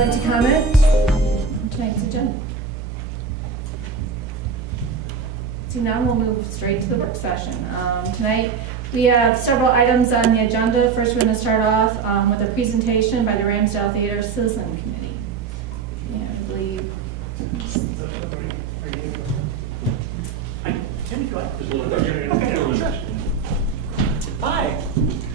like to comment on tonight's agenda? So now we'll move straight to the work session. Tonight we have several items on the agenda. First, we're going to start off with a presentation by the Ramsdale Theater Citizen Committee. And I believe. Hi,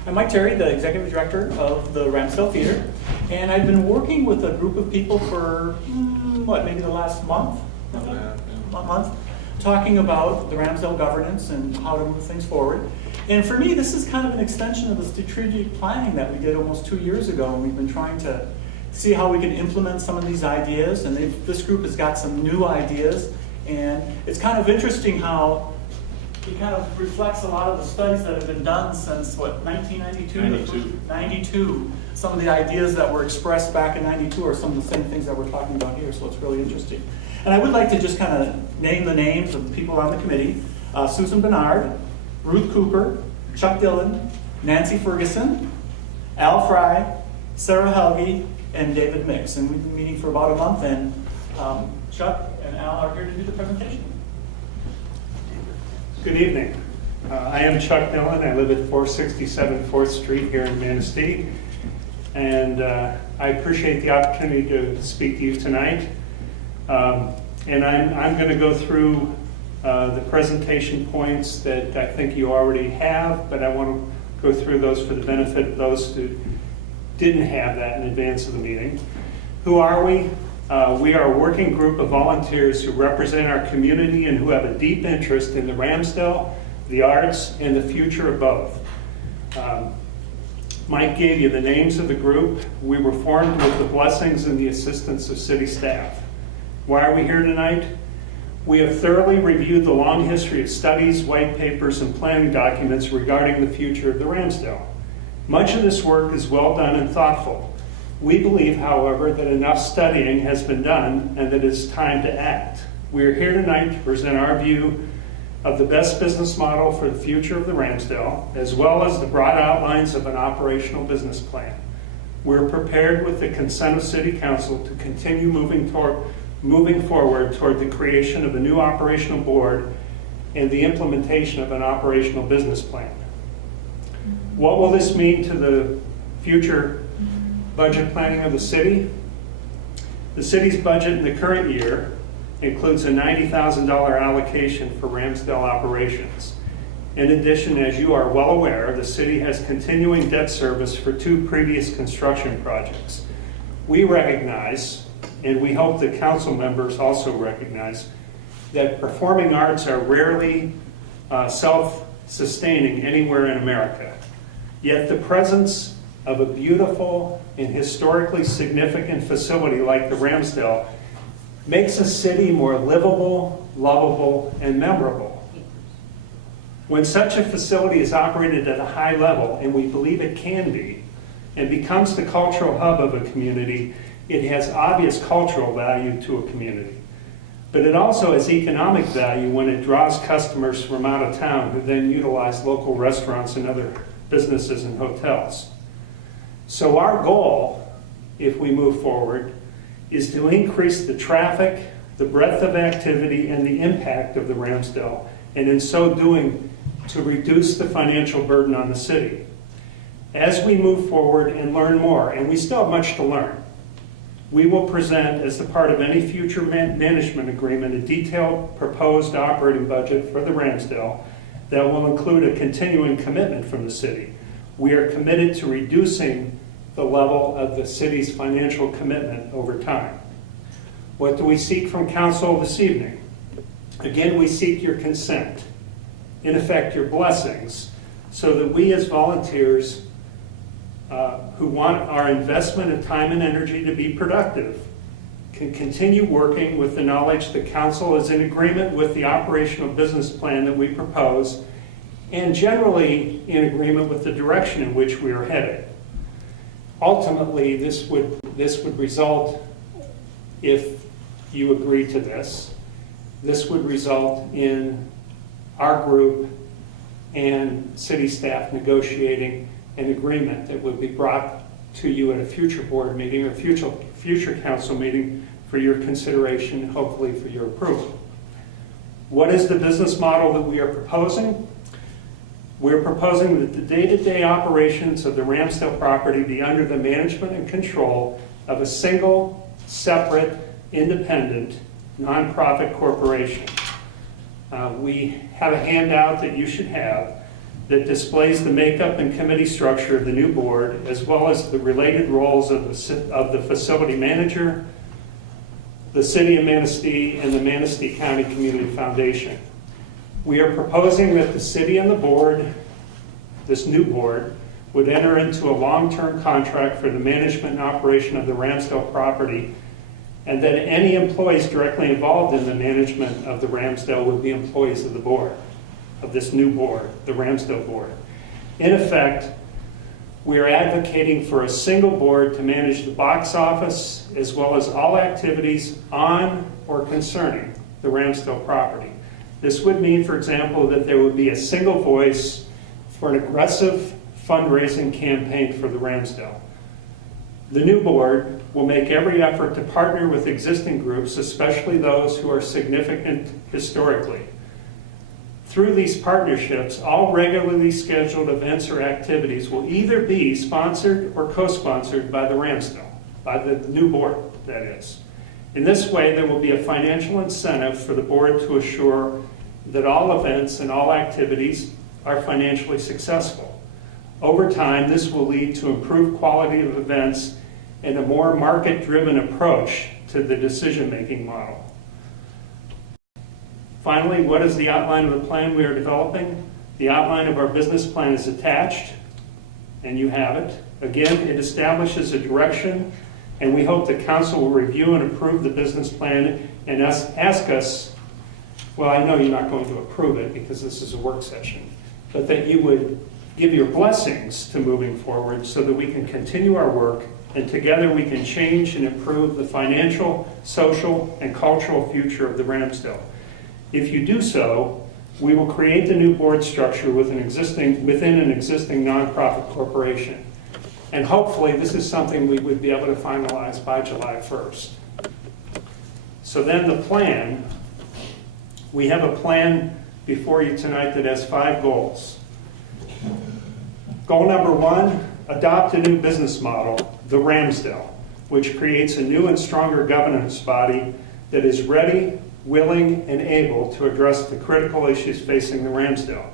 I'm Mike Terry, the Executive Director of the Ramsdale Theater, and I've been working with a group of people for, maybe the last month, talking about the Ramsdale governance and how to move things forward. And for me, this is kind of an extension of the strategic planning that we did almost 2 years ago, and we've been trying to see how we can implement some of these ideas, and this group has got some new ideas, and it's kind of interesting how it kind of reflects a lot of the studies that have been done since, 1992? 92. Some of the ideas that were expressed back in 92 are some of the same things that we're talking about here, so it's really interesting. And I would like to just kind of name the names of the people on the committee. Susan Bernard, Ruth Cooper, Chuck Dillon, Nancy Ferguson, Al Fry, Sarah Helge, and David Mix. And we've been meeting for about a month, and Chuck and Al are here to do the presentation. Good evening. I am Chuck Dillon. I live at 467 4th Street here in Manistee. And I appreciate the opportunity to speak to you tonight. And I'm going to go through the presentation points that I think you already have, but I want to go through those for the benefit of those who didn't have that in advance of the meeting. Who are we? We are a working group of volunteers who represent our community and who have a deep interest in the Ramsdale, the arts, and the future of both. Mike gave you the names of the group. We were formed with the blessings and the assistance of city staff. Why are we here tonight? We have thoroughly reviewed the long history of studies, white papers, and planning documents regarding the future of the Ramsdale. Much of this work is well done and thoughtful. We believe, however, that enough studying has been done and that it is time to act. We are here tonight to present our view of the best business model for the future of the Ramsdale, as well as the broad outlines of an operational business plan. We're prepared with the consent of City Council to continue moving forward toward the creation of a new operational board and the implementation of an operational business plan. What will this mean to the future budget planning of the city? The city's budget in the current year includes a $90,000 allocation for Ramsdale operations. In addition, as you are well aware, the city has continuing debt service for 2 previous construction projects. We recognize, and we hope that council members also recognize, that performing arts are rarely self-sustaining anywhere in America. Yet the presence of a beautiful and historically significant facility like the Ramsdale makes a city more livable, lovable, and memorable. When such a facility is operated at a high level, and we believe it can be, and becomes the cultural hub of a community, it has obvious cultural value to a community. But it also has economic value when it draws customers from out of town who then utilize local restaurants and other businesses and hotels. So our goal, if we move forward, is to increase the traffic, the breadth of activity, and the impact of the Ramsdale, and in so doing, to reduce the financial burden on the city. As we move forward and learn more, and we still have much to learn, we will present, as the part of any future management agreement, a detailed proposed operating budget for the Ramsdale that will include a continuing commitment from the city. We are committed to reducing the level of the city's financial commitment over time. What do we seek from council this evening? Again, we seek your consent, in effect your blessings, so that we as volunteers who want our investment of time and energy to be productive can continue working with the knowledge that council is in agreement with the operational business plan that we propose, and generally in agreement with the direction in which we are headed. Ultimately, this would result, if you agree to this would result in our group and city staff negotiating an agreement that would be brought to you at a future board meeting or future council meeting for your consideration, hopefully for your approval. What is the business model that we are proposing? We're proposing that the day-to-day operations of the Ramsdale property be under the management and control of a single, separate, independent, nonprofit corporation. We have a handout that you should have that displays the makeup and committee structure of the new board, as well as the related roles of the facility manager, the City of Manistee, and the Manistee County Community Foundation. We are proposing that the city and the board, this new board, would enter into a long-term contract for the management and operation of the Ramsdale property, and that any employees directly involved in the management of the Ramsdale would be employees of the board, of this new board, the Ramsdale board. In effect, we are advocating for a single board to manage the box office as well as all activities on or concerning the Ramsdale property. This would mean, for example, that there would be a single voice for an aggressive fundraising campaign for the Ramsdale. The new board will make every effort to partner with existing groups, especially those who are significant historically. Through these partnerships, all regularly scheduled events or activities will either be sponsored or co-sponsored by the Ramsdale, by the new board, that is. In this way, there will be a financial incentive for the board to assure that all events and all activities are financially successful. Over time, this will lead to improved quality of events and a more market-driven approach to the decision-making model. Finally, what is the outline of the plan we are developing? The outline of our business plan is attached, and you have it. Again, it establishes a direction, and we hope the council will review and approve the business plan and ask us, well, I know you're not going to approve it because this is a work session, but that you would give your blessings to moving forward so that we can continue our work and together we can change and improve the financial, social, and cultural future of the Ramsdale. If you do so, we will create the new board structure within an existing nonprofit corporation. And hopefully this is something we would be able to finalize by July 1st. So then the plan, we have a plan before you tonight that has 5 goals. Goal number 1, adopt a new business model, the Ramsdale, which creates a new and stronger governance body that is ready, willing, and able to address the critical issues facing the Ramsdale.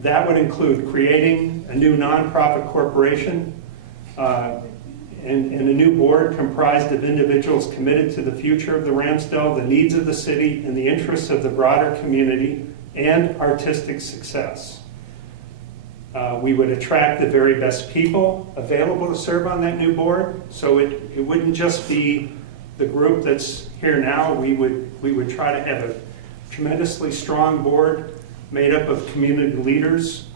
That would include creating a new nonprofit corporation and a new board comprised of individuals committed to the future of the Ramsdale, the needs of the city, and the interests of the broader community and artistic success. We would attract the very best people available to serve on that new board, so it wouldn't just be the group that's here now. We would try to have a tremendously strong board made up of community leaders,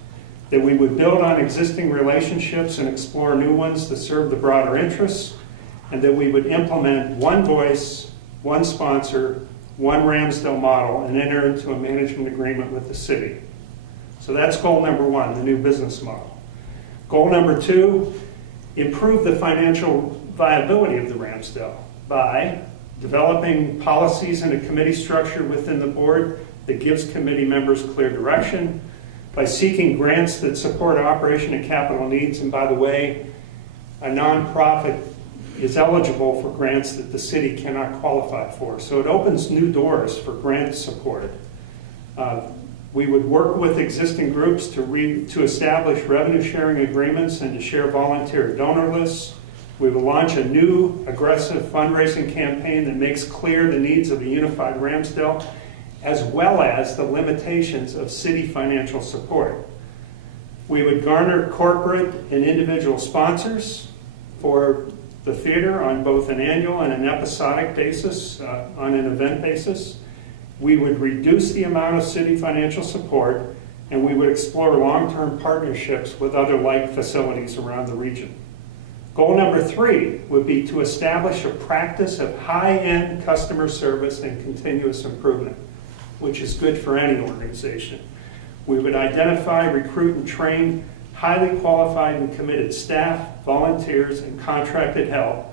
that we would build on existing relationships and explore new ones to serve the broader interests, and that we would implement one voice, one sponsor, one Ramsdale model, and enter into a management agreement with the city. So that's goal number 1, the new business model. Goal number 2, improve the financial viability of the Ramsdale by developing policies and a committee structure within the board that gives committee members clear direction, by seeking grants that support operation and capital needs. And by the way, a nonprofit is eligible for grants that the city cannot qualify for. So it opens new doors for grant support. We would work with existing groups to establish revenue sharing agreements and to share volunteer donor lists. We will launch a new aggressive fundraising campaign that makes clear the needs of a unified Ramsdale, as well as the limitations of city financial support. We would garner corporate and individual sponsors for the theater on both an annual and an episodic basis, on an event basis. We would reduce the amount of city financial support, and we would explore long-term partnerships with other like facilities around the region. Goal number 3 would be to establish a practice of high-end customer service and continuous improvement, which is good for any organization. We would identify, recruit, and train highly qualified and committed staff, volunteers, and contracted help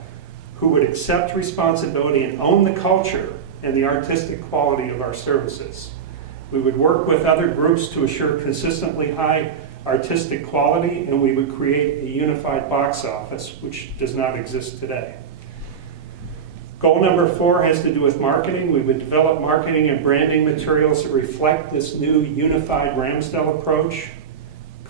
who would accept responsibility and own the culture and the artistic quality of our services. We would work with other groups to assure consistently high artistic quality, and we would create a unified box office, which does not exist today. Goal number 4 has to do with marketing. We would develop marketing and branding materials that reflect this new unified Ramsdale approach.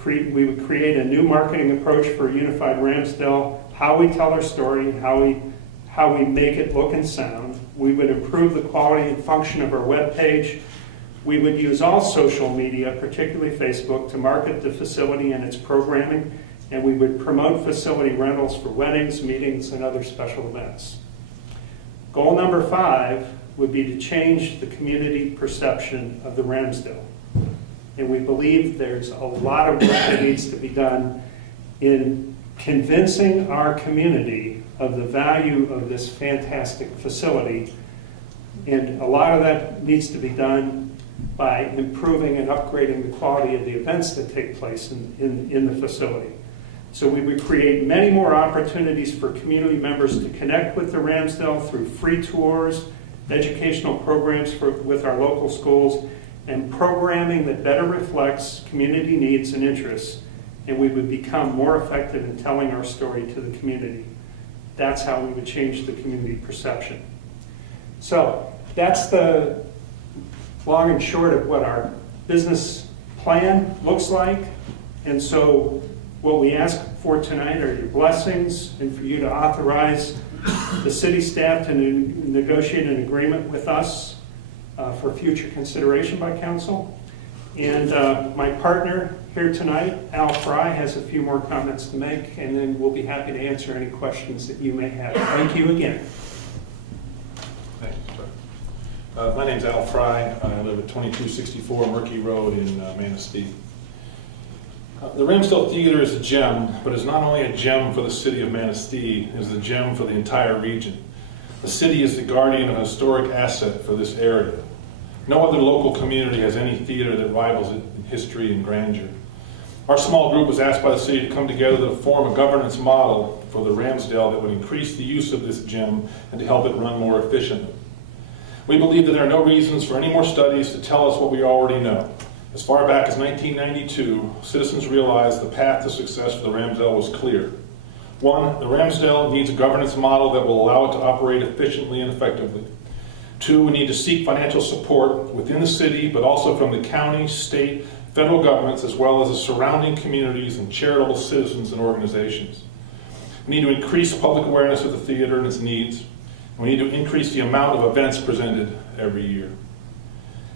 We would create a new marketing approach for unified Ramsdale, how we tell our story, how we make it look and sound. We would improve the quality and function of our webpage. We would use all social media, particularly Facebook, to market the facility and its programming, and we would promote facility rentals for weddings, meetings, and other special events. Goal number 5 would be to change the community perception of the Ramsdale. And we believe there's a lot of work that needs to be done in convincing our community of the value of this fantastic facility. And a lot of that needs to be done by improving and upgrading the quality of the events that take place in the facility. So we would create many more opportunities for community members to connect with the Ramsdale through free tours, educational programs with our local schools, and programming that better reflects community needs and interests, and we would become more effective in telling our story to the community. That's how we would change the community perception. So that's the long and short of what our business plan looks like. And so what we ask for tonight are your blessings and for you to authorize the city staff to negotiate an agreement with us for future consideration by council. And my partner here tonight, Al Fry, has a few more comments to make, and then we'll be happy to answer any questions that you may have. Thank you again. Thanks, sir. My name's Al Fry. I live at 2264 Murky Road in Manistee. The Ramsdale Theater is a gem, but it's not only a gem for the city of Manistee, it is a gem for the entire region. The city is the guardian of a historic asset for this area. No other local community has any theater that rivals it in history and grandeur. Our small group was asked by the city to come together to form a governance model for the Ramsdale that would increase the use of this gem and to help it run more efficiently. We believe that there are no reasons for any more studies to tell us what we already know. As far back as 1992, citizens realized the path to success for the Ramsdale was clear. 1, the Ramsdale needs a governance model that will allow it to operate efficiently and effectively. 2, we need to seek financial support within the city, but also from the county, state, federal governments, as well as the surrounding communities and charitable citizens and organizations. We need to increase public awareness of the theater and its needs. We need to increase the amount of events presented every year.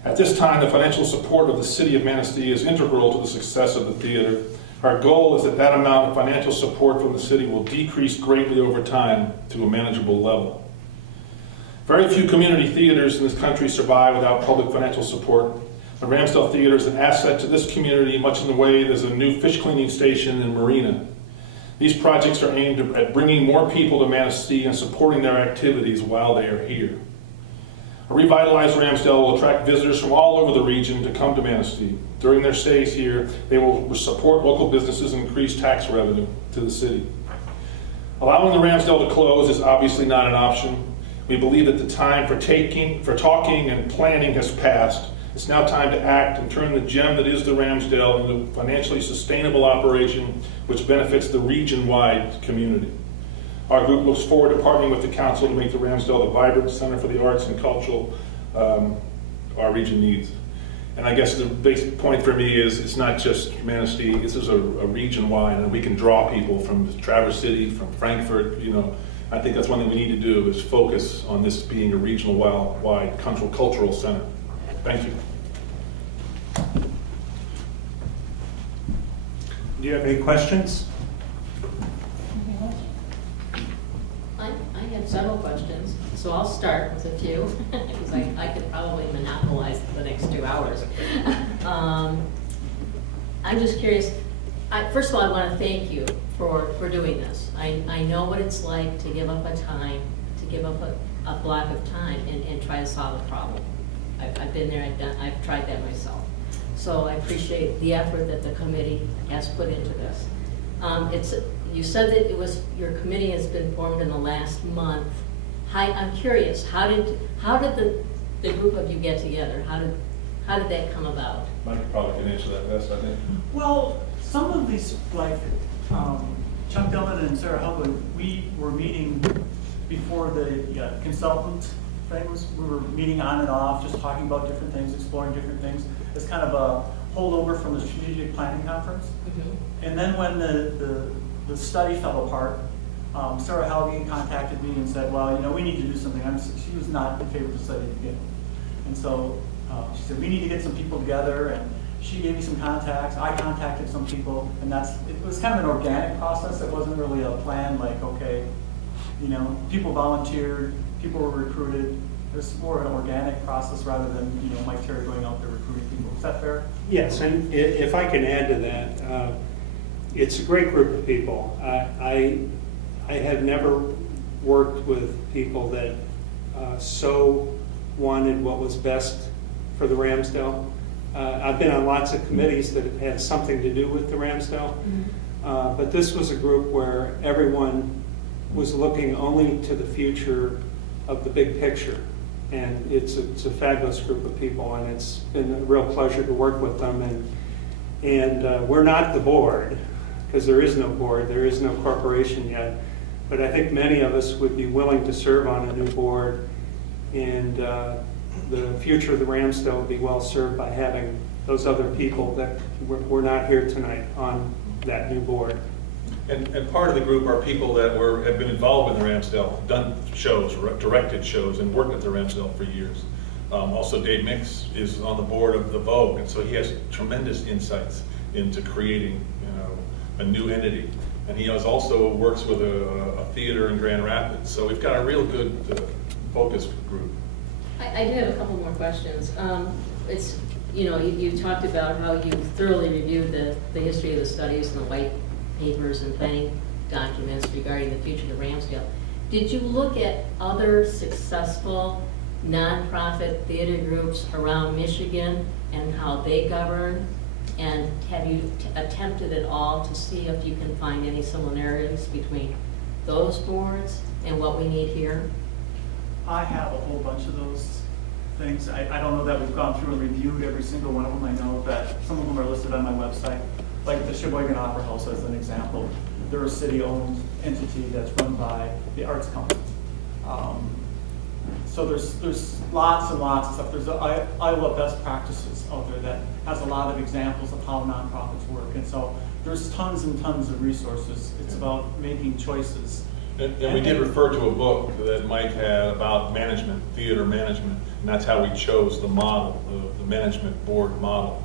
At this time, the financial support of the city of Manistee is integral to the success of the theater. Our goal is that that amount of financial support from the city will decrease greatly over time to a manageable level. Very few community theaters in this country survive without public financial support. The Ramsdale Theater is an asset to this community, much in the way there's a new fish cleaning station and marina. These projects are aimed at bringing more people to Manistee and supporting their activities while they are here. A revitalized Ramsdale will attract visitors from all over the region to come to Manistee. During their stays here, they will support local businesses and increase tax revenue to the city. Allowing the Ramsdale to close is obviously not an option. We believe that the time for talking and planning has passed. It's now time to act and turn the gem that is the Ramsdale into a financially sustainable operation which benefits the region-wide community. Our group looks forward to partnering with the council to make the Ramsdale the vibrant center for the arts and cultural our region needs. And I guess the basic point for me is it's not just Manistee, this is a region-wide, and we can draw people from Traverse City, from Frankfurt, I think that's one thing we need to do is focus on this being a regional-wide cultural center. Thank you. Do you have any questions? I have several questions, so I'll start with a few, because I could probably monopolize the next 2 hours. I'm just curious, first of all, I want to thank you for doing this. I know what it's like to give up a block of time and try to solve a problem. I've been there, I've tried that myself. So I appreciate the effort that the committee has put into this. You said that your committee has been formed in the last month. I'm curious, how did the group of you get together? How did that come about? Mike probably can answer that best, I think. Well, some of these, like Chuck Dillon and Sarah Hubland, we were meeting before the consultant things. We were meeting on and off, just talking about different things, exploring different things. It's kind of a holdover from the strategic planning conference. And then when the study fell apart, Sarah Helge contacted me and said, well, we need to do something. She was not in favor of the study to begin with. And so she said, we need to get some people together, and she gave me some contacts. I contacted some people, and it was kind of an organic process. It wasn't really a plan, like, okay, people volunteered, people were recruited. It was more of an organic process rather than, Mike Terry going out there recruiting people. Is that fair? Yes, and if I can add to that, it's a great group of people. I have never worked with people that so wanted what was best for the Ramsdale. I've been on lots of committees that have had something to do with the Ramsdale, but this was a group where everyone was looking only to the future of the big picture. And it's a fabulous group of people, and it's been a real pleasure to work with them. And we're not the board, because there is no board, there is no corporation yet. But I think many of us would be willing to serve on a new board, and the future of the Ramsdale would be well served by having those other people that were not here tonight on that new board. And part of the group are people that have been involved in the Ramsdale, done shows, directed shows, and worked at the Ramsdale for years. Also, Dave Mix is on the board of the Vogue, and so he has tremendous insights into creating, a new entity. And he also works with a theater in Grand Rapids. So we've got a real good focus group. I do have a couple more questions. You talked about how you thoroughly reviewed the history of the studies and the white papers and planning documents regarding the future of the Ramsdale. Did you look at other successful nonprofit theater groups around Michigan and how they govern? And have you attempted at all to see if you can find any similarities between those boards and what we need here? I have a whole bunch of those things. I don't know that we've gone through and reviewed every single one of them. I know that some of them are listed on my website. Like the Sheboygan Opera House as an example. They're a city-owned entity that's run by the Arts Council. So there's lots and lots of stuff. There's Iowa Best Practices out there that has a lot of examples of how nonprofits work. And so there's tons and tons of resources. It's about making choices. And we did refer to a book that Mike had about management, theater management, and that's how we chose the model, the management board model.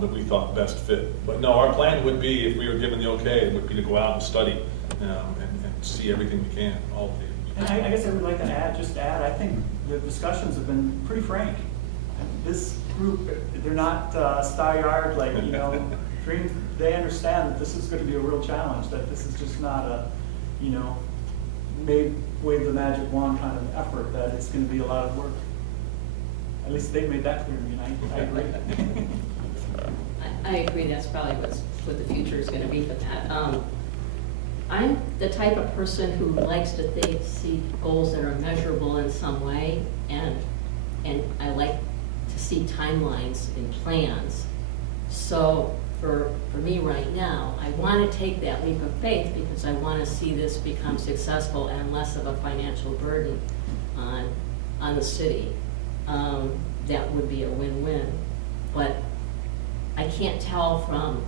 That we thought best fit. But no, our plan would be, if we were given the okay, it would be to go out and study and see everything we can, all of And I guess I would like to add, I think the discussions have been pretty frank. This group, they're not star-yard, like, dreams. They understand that this is going to be a real challenge, that this is just not a, wave the magic wand kind of effort, that it's going to be a lot of work. At least they've made that clear to me, and I agree. I agree, that's probably what the future is going to be for that. I'm the type of person who likes to see goals that are measurable in some way, and I like to see timelines and plans. So for me right now, I want to take that leap of faith because I want to see this become successful and less of a financial burden on the city. That would be a win-win. But I can't tell from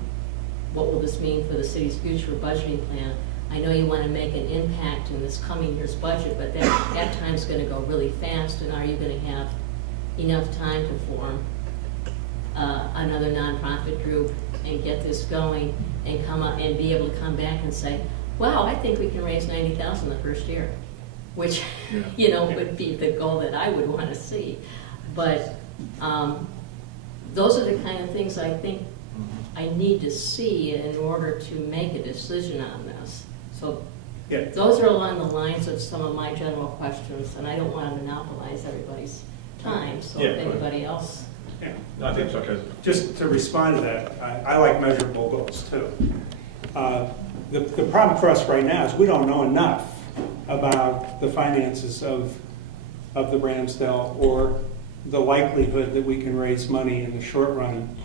what will this mean for the city's future budgeting plan. I know you want to make an impact in this coming year's budget, but that time's going to go really fast, and are you going to have enough time to form another nonprofit group and get this going and come up and be able to come back and say, wow, I think we can raise $90,000 the first year, which, would be the goal that I would want to see. But those are the kind of things I think I need to see in order to make a decision on this. So those are along the lines of some of my general questions, and I don't want to monopolize everybody's time, so if anybody else Yeah. No, I think so, because Just to respond to that, I like measurable goals too. The problem for us right now is we don't know enough about the finances of the Ramsdale or the likelihood that we can raise money in the short run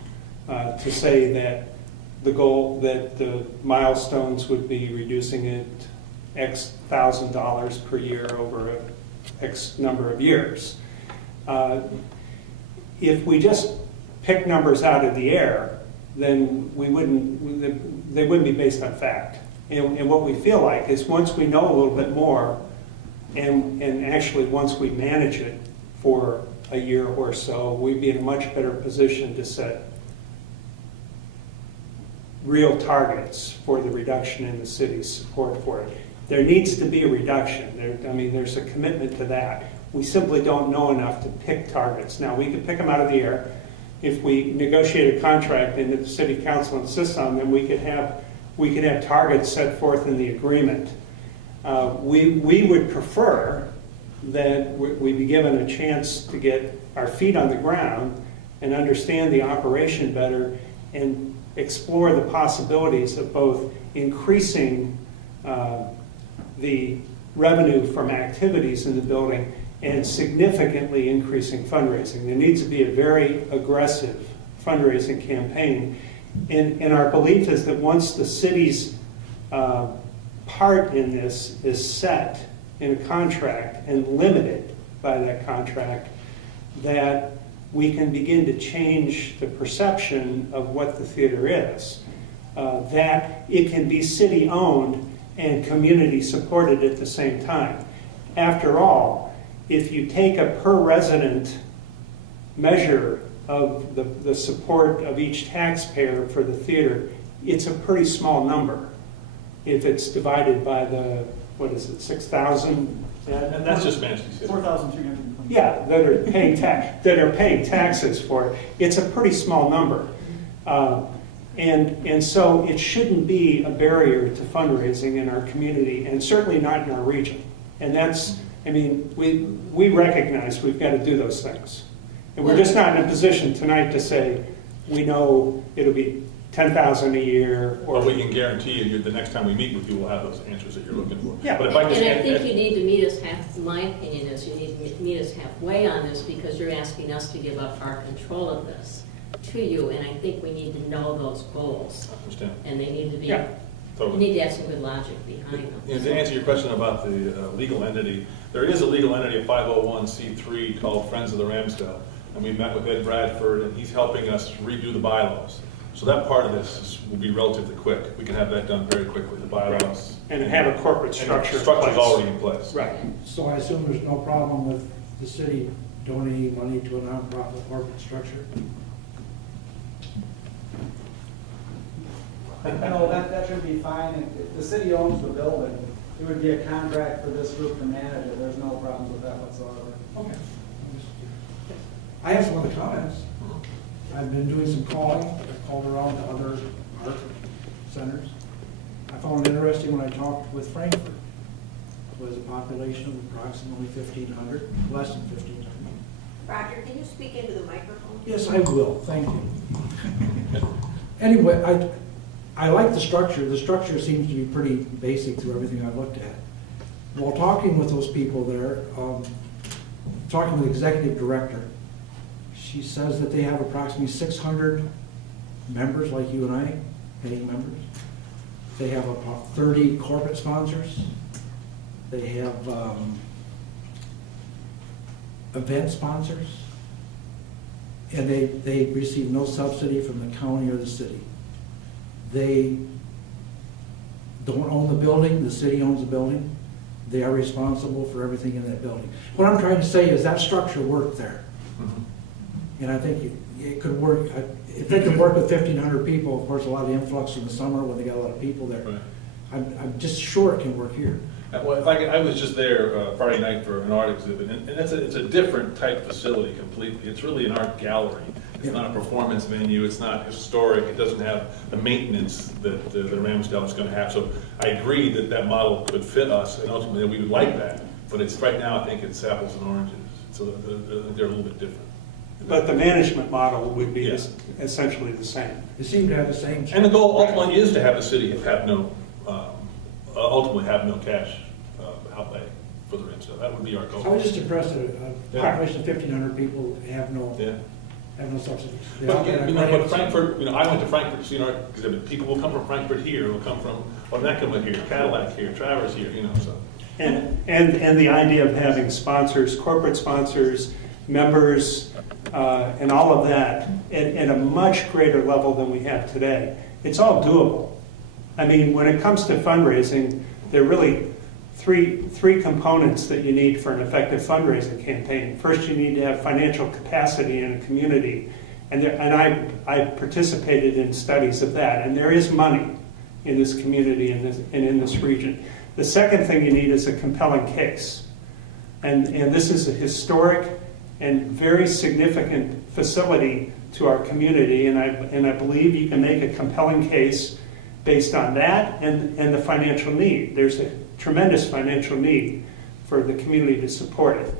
to say that the goal, that the milestones would be reducing it X $1,000 per year over a X number of years. If we just pick numbers out of the air, then they wouldn't be based on fact. And what we feel like is once we know a little bit more, and actually once we manage it for a year or so, we'd be in a much better position to set real targets for the reduction in the city's support for it. There needs to be a reduction. There's a commitment to that. We simply don't know enough to pick targets. Now, we could pick them out of the air. If we negotiate a contract and if the city council insists on them, we could have targets set forth in the agreement. We would prefer that we be given a chance to get our feet on the ground and understand the operation better and explore the possibilities of both increasing the revenue from activities in the building and significantly increasing fundraising. There needs to be a very aggressive fundraising campaign. And our belief is that once the city's part in this is set in a contract and limited by that contract, that we can begin to change the perception of what the theater is. That it can be city-owned and community-supported at the same time. After all, if you take a per-resident measure of the support of each taxpayer for the theater, it's a pretty small number. If it's divided by the, 6,000? and that's just Manistee City. 4,320. Yeah, that are paying taxes for it. It's a pretty small number. And so it shouldn't be a barrier to fundraising in our community, and certainly not in our region. And that's, we recognize we've got to do those things. And we're just not in a position tonight to say, we know it'll be 10,000 a year, Or or we can guarantee you the next time we meet with you, we'll have those answers that you're looking for. Yeah. But if I And just I think you need to meet us my opinion is you need to meet us halfway on this because you're asking us to give up our control of this to you, and I think we need to know those goals. I understand. And they need to be, Yeah. you Totally. need to have some good logic behind them. And to answer your question about the legal entity, there is a legal entity, a 501c3 called Friends of the Ramsdale. And we met with Ed Bradford, and he's helping us redo the bylaws. So that part of this will be relatively quick. We can have that done very quickly, the bylaws. and have a corporate And structure. the in structure's place. already in place. Right. So I assume there's no problem with the city donating money to a nonprofit corporate structure? No, that should be fine. If the city owns the building, it would be a contract for this group to manage it. There's no problems with that whatsoever. Okay. I have some other comments. I've been doing some calling. I've called around to other art centers. I found it interesting when I talked with Frankfurt. It was a population of approximately 1,500, less than 1,500. Roger, can you speak into the microphone? Yes, I will. Thank you. Anyway, I like the structure. The structure seems to be pretty basic through everything I've looked at. While talking with those people there, talking with the executive director, she says that they have approximately 600 members like you and I, paying members. They have about 30 corporate sponsors. They have event sponsors. And they receive no subsidy from the county or the city. They don't own the building, the city owns the building. They are responsible for everything in that building. What I'm trying to say is that structure worked there. And I think it could work, if they could work with 1,500 people, of course, a lot of influx in the summer when they got a lot of people there. Right. I'm just sure it can work here. Well, if I was just there Friday night for an art exhibit, and it's a different type facility completely. It's really an art gallery. It's not a performance venue. It's not historic. It doesn't have the maintenance that the Ramsdale is going to have. So I agree that that model could fit us, and ultimately we would like that. But it's right now, I think it's apples and oranges. So they're a little bit different. But the management model would be Yeah. essentially the same. They seem to have the same. And the goal ultimately is to have the city ultimately have no cash outlay for the Ramsdale. That would be our goal. I was just impressed that a Yeah. population of 1,500 people have no Yeah. subsidies. But again, but Frankfurt, I went to Frankfurt to see an art exhibit. People will come from Frankfurt here, will come from Onekama here, Cadillac here, Travers here, so. And the idea of having sponsors, corporate sponsors, members, and all of that at a much greater level than we have today, it's all doable. I mean, when it comes to fundraising, there are really three components that you need for an effective fundraising campaign. First, you need to have financial capacity in a community, and I participated in studies of that, and there is money in this community and in this region. The second thing you need is a compelling case, and this is a historic and very significant facility to our community, and I believe you can make a compelling case based on that and the financial need. There's a tremendous financial need for the community to support it.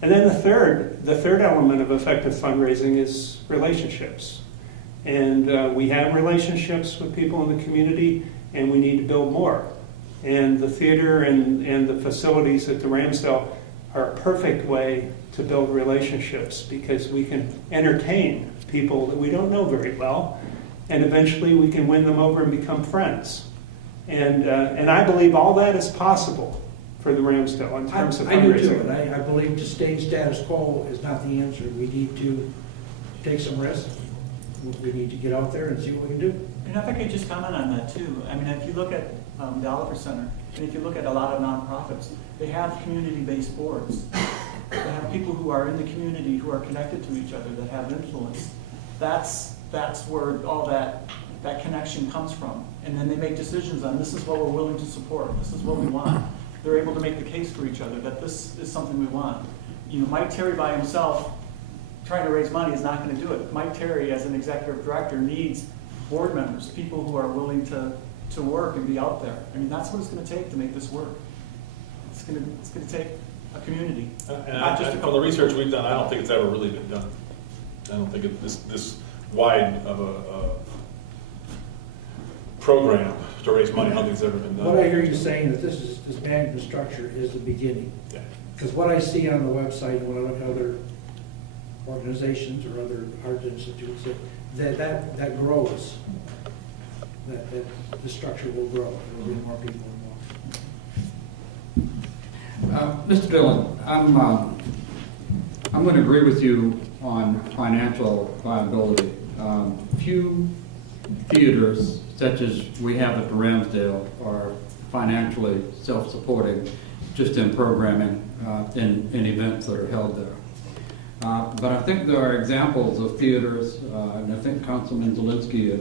And then the third element of effective fundraising is relationships. And we have relationships with people in the community, and we need to build more. And the theater and the facilities at the Ramsdale are a perfect way to build relationships, because we can entertain people that we don't know very well, and eventually we can win them over and become friends. And I believe all that is possible for the Ramsdale in terms of I do too, fundraising. and I believe to stay status quo is not the answer. We need to take some risks. We need to get out there and see what we can do. And if I could just comment on that too. I mean, if you look at the Oliver Center, and if you look at a lot of nonprofits, they have community-based boards. They have people who are in the community who are connected to each other, that have influence. That's where all that connection comes from. And then they make decisions on, this is what we're willing to support, this is what we want. They're able to make the case for each other that this is something we want. You know, Mike Terry by himself trying to raise money is not going to do it. Mike Terry, as an executive director, needs board members, people who are willing to work and be out there. I mean, that's what it's going to take to make this work. It's going to take a community. And Not just a from the research we've done, I don't think it's ever really been done. I don't think this wide of a program to raise money, I don't think it's ever been done. What I hear you saying, that this management structure is the beginning. Yeah. Because what I see on the website, when I look at other organizations or other art institutes, that grows. That the structure will grow. There will be more people involved. Mr. Dillon, I'm going to agree with you on financial viability. Few theaters, such as we have at the Ramsdale, are financially self-supporting, just in programming, in events that are held there. But I think there are examples of theaters, and I think Councilman Zielinski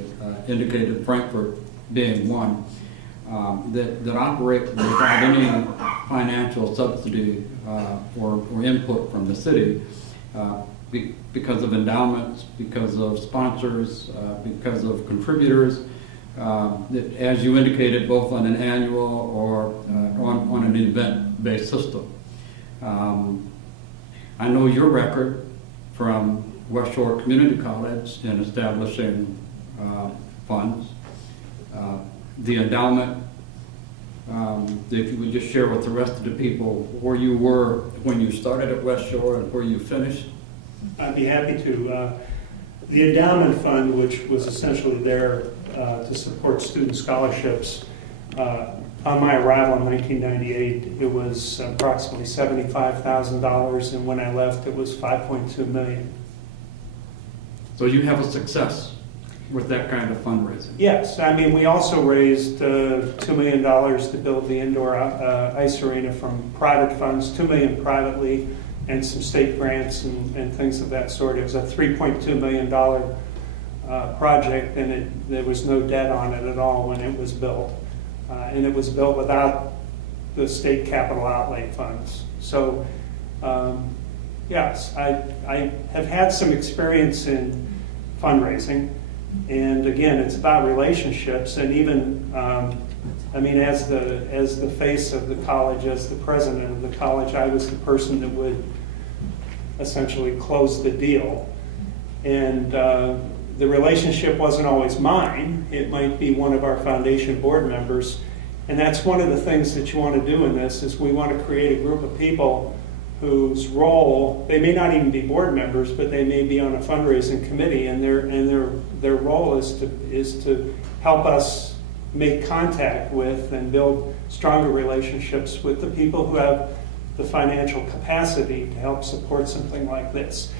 indicated Frankfurt being one, that operate without any financial subsidy or input from the city because of endowments, because of sponsors, because of contributors, that, as you indicated, both on an annual or on an event-based system. I know your record from West Shore Community College in establishing funds. The endowment, if you would just share with the rest of the people where you were when you started at West Shore and where you finished. I'd be happy to. The endowment fund, which was essentially there to support student scholarships, on my arrival in 1998, it was approximately $75,000, and when I left, it was $5.2 million. So you have a success with that kind of fundraising. Yes, I mean, we also raised $2 million to build the indoor ice arena from private funds, $2 million privately, and some state grants and things of that sort. It was a $3.2 million project, and there was no debt on it at all when it was built. And it was built without the state capital outlay funds. So, yes, I have had some experience in fundraising. And again, it's about relationships, and even, I mean, as the face of the college, as the president of the college, I was the person that would essentially close the deal. And the relationship wasn't always mine. It might be one of our foundation board members. And that's one of the things that you want to do in this, is we want to create a group of people whose role, they may not even be board members, but they may be on a fundraising committee, and their role is to help us make contact with and build stronger relationships with the people who have the financial capacity to help support something like this.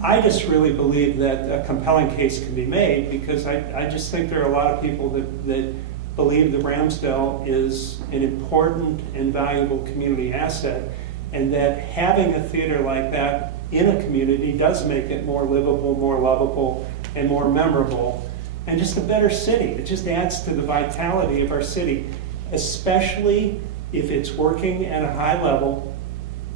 I just really believe that a compelling case can be made, because I just think there are a lot of people that believe the Ramsdale is an important and valuable community asset, and that having a theater like that in a community does make it more livable, more lovable, and more memorable, and just a better city. It just adds to the vitality of our city, especially if it's working at a high level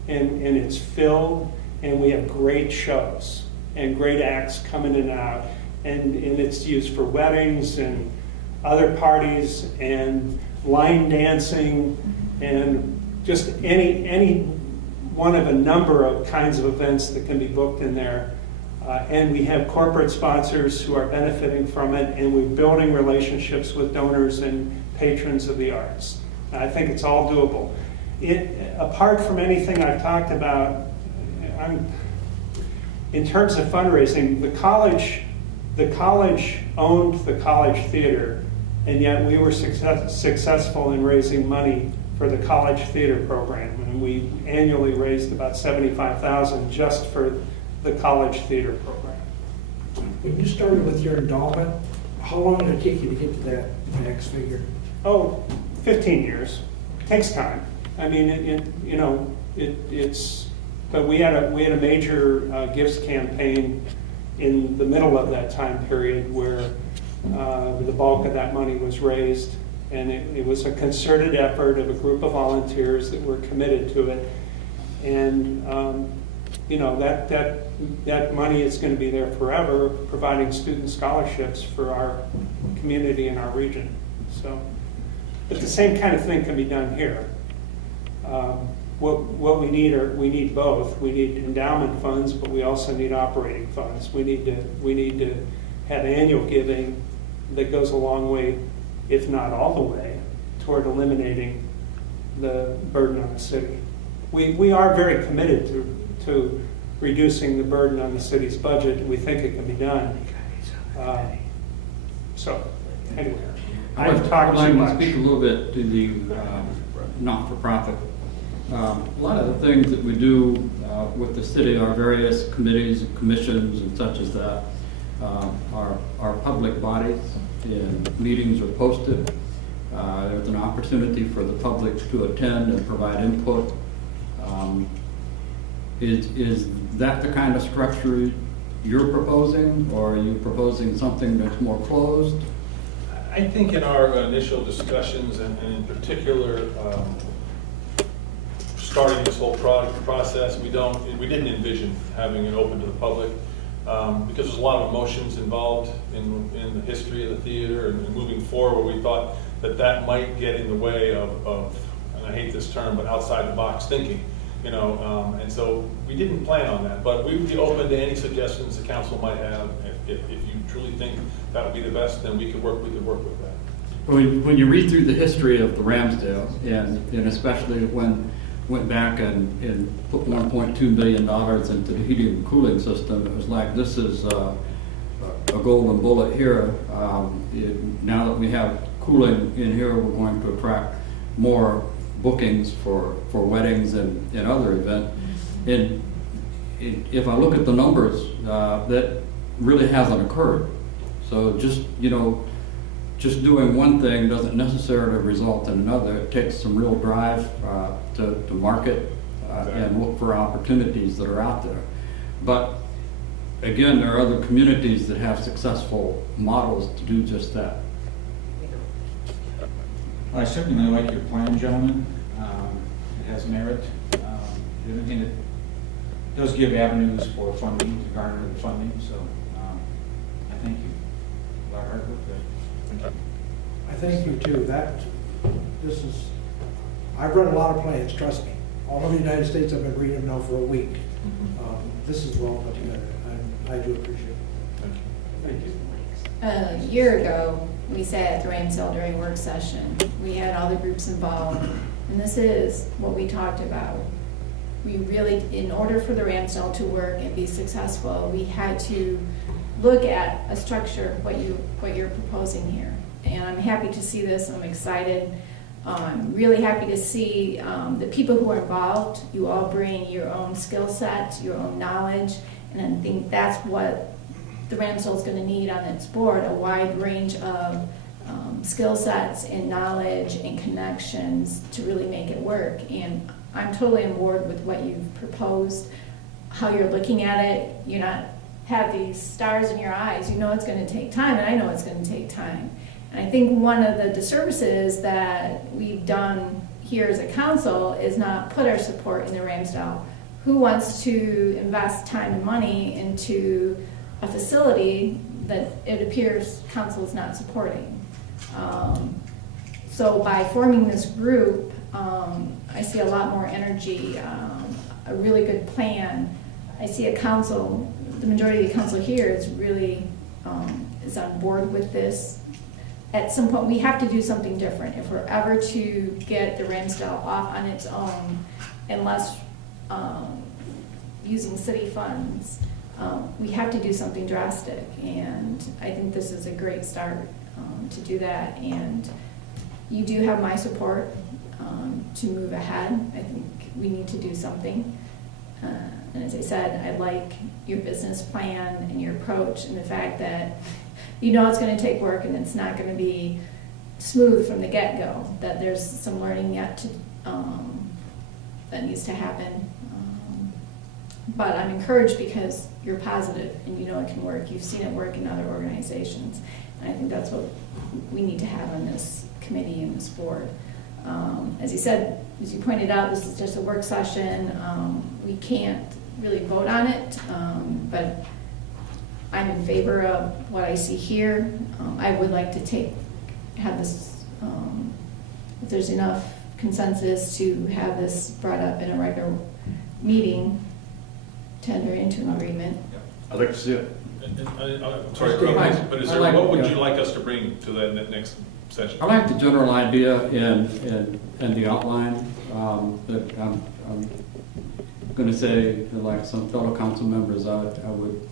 and it's filled, and we have great shows and great acts coming in and out, and it's used for weddings and other parties and line dancing and just any one of a number of kinds of events that can be booked in there. And we have corporate sponsors who are benefiting from it, and we're building relationships with donors and patrons of the arts. I think it's all doable. Apart from anything I've talked about, in terms of fundraising, the college owned the college theater, and yet we were successful in raising money for the college theater program, and we annually raised about $75,000 just for the college theater program. When you started with your endowment, how long did it take you to get to that max figure? 15 years. It takes time. I mean, but we had a major gifts campaign in the middle of that time period where the bulk of that money was raised, and it was a concerted effort of a group of volunteers that were committed to it. And that money is going to be there forever, providing student scholarships for our community and our region. So, but the same kind of thing can be done here. What we need both. We need endowment funds, but we also need operating funds. We need to have annual giving that goes a long way, if not all the way, toward eliminating the burden on the city. We are very committed to reducing the burden on the city's budget. We think it can be done. So, anyway, I've talked too much. I'd like to speak a little bit to the not-for-profit. A lot of the things that we do with the city, our various committees and commissions and such as that, are public bodies, and meetings are posted. There's an opportunity for the public to attend and provide input. Is that the kind of structure you're proposing, or are you proposing something that's more closed? I think in our initial discussions, and in particular, starting this whole process, we didn't envision having it open to the public, because there's a lot of emotions involved in the history of the theater and moving forward. We thought that might get in the way of, and I hate this term, but outside the box thinking, and so we didn't plan on that. But we would be open to any suggestions the council might have. If you truly think that would be the best, then we could work with that. When you read through the history of the Ramsdale, and especially when went back and put $1.2 billion into the heating and cooling system, it was like, this is a golden bullet here. Now that we have cooling in here, we're going to attract more bookings for weddings and other events. And if I look at the numbers, that really hasn't occurred. So just doing one thing doesn't necessarily result in another. It takes some real drive to market and look for opportunities that are out there. But again, there are other communities that have successful models to do just that. I certainly like your plan, gentlemen. It has merit. And it does give avenues for funding, to garner the funding. So I thank you. A lot of hard work there. I thank you too. I've read a lot of plans, trust me. All over the United States, I've been reading them now for a week. This is well put together. I do appreciate it. Thank you. A year ago, we sat at the Ramsdale during work session. We had all the groups involved, and this is what we talked about. We really, in order for the Ramsdale to work and be successful, we had to look at a structure, what you're proposing here. And I'm happy to see this, I'm excited. I'm really happy to see the people who are involved. You all bring your own skill set, your own knowledge, and I think that's what the Ramsdale is going to need on its board, a wide range of skill sets and knowledge and connections to really make it work. And I'm totally on board with what you've proposed, how you're looking at it. You're not have these stars in your eyes. You know it's going to take time, and I know it's going to take time. And I think one of the disservices that we've done here as a council is not put our support in the Ramsdale. Who wants to invest time and money into a facility that it appears council is not supporting? So by forming this group, I see a lot more energy, a really good plan. I see a council, the majority of the council here is really is on board with this. At some point, we have to do something different if we're ever to get the Ramsdale off on its own, unless using city funds. We have to do something drastic, and I think this is a great start to do that. And you do have my support to move ahead. I think we need to do something. And as I said, I like your business plan and your approach, and the fact that you know it's going to take work and it's not going to be smooth from the get-go, that there's some learning yet to, that needs to happen. But I'm encouraged because you're positive and you know it can work. You've seen it work in other organizations. And I think that's what we need to have on this committee and this board. As you said, as you pointed out, this is just a work session. We can't really vote on it, but I'm in favor of what I see here. I would like to have this, if there's enough consensus to have this brought up in a regular meeting, to enter into an agreement. I'd like to see it. Sorry, but is there, what would you like us to bring to that next session? I like the general idea and the outline. But I'm going to say, like some fellow council members, I would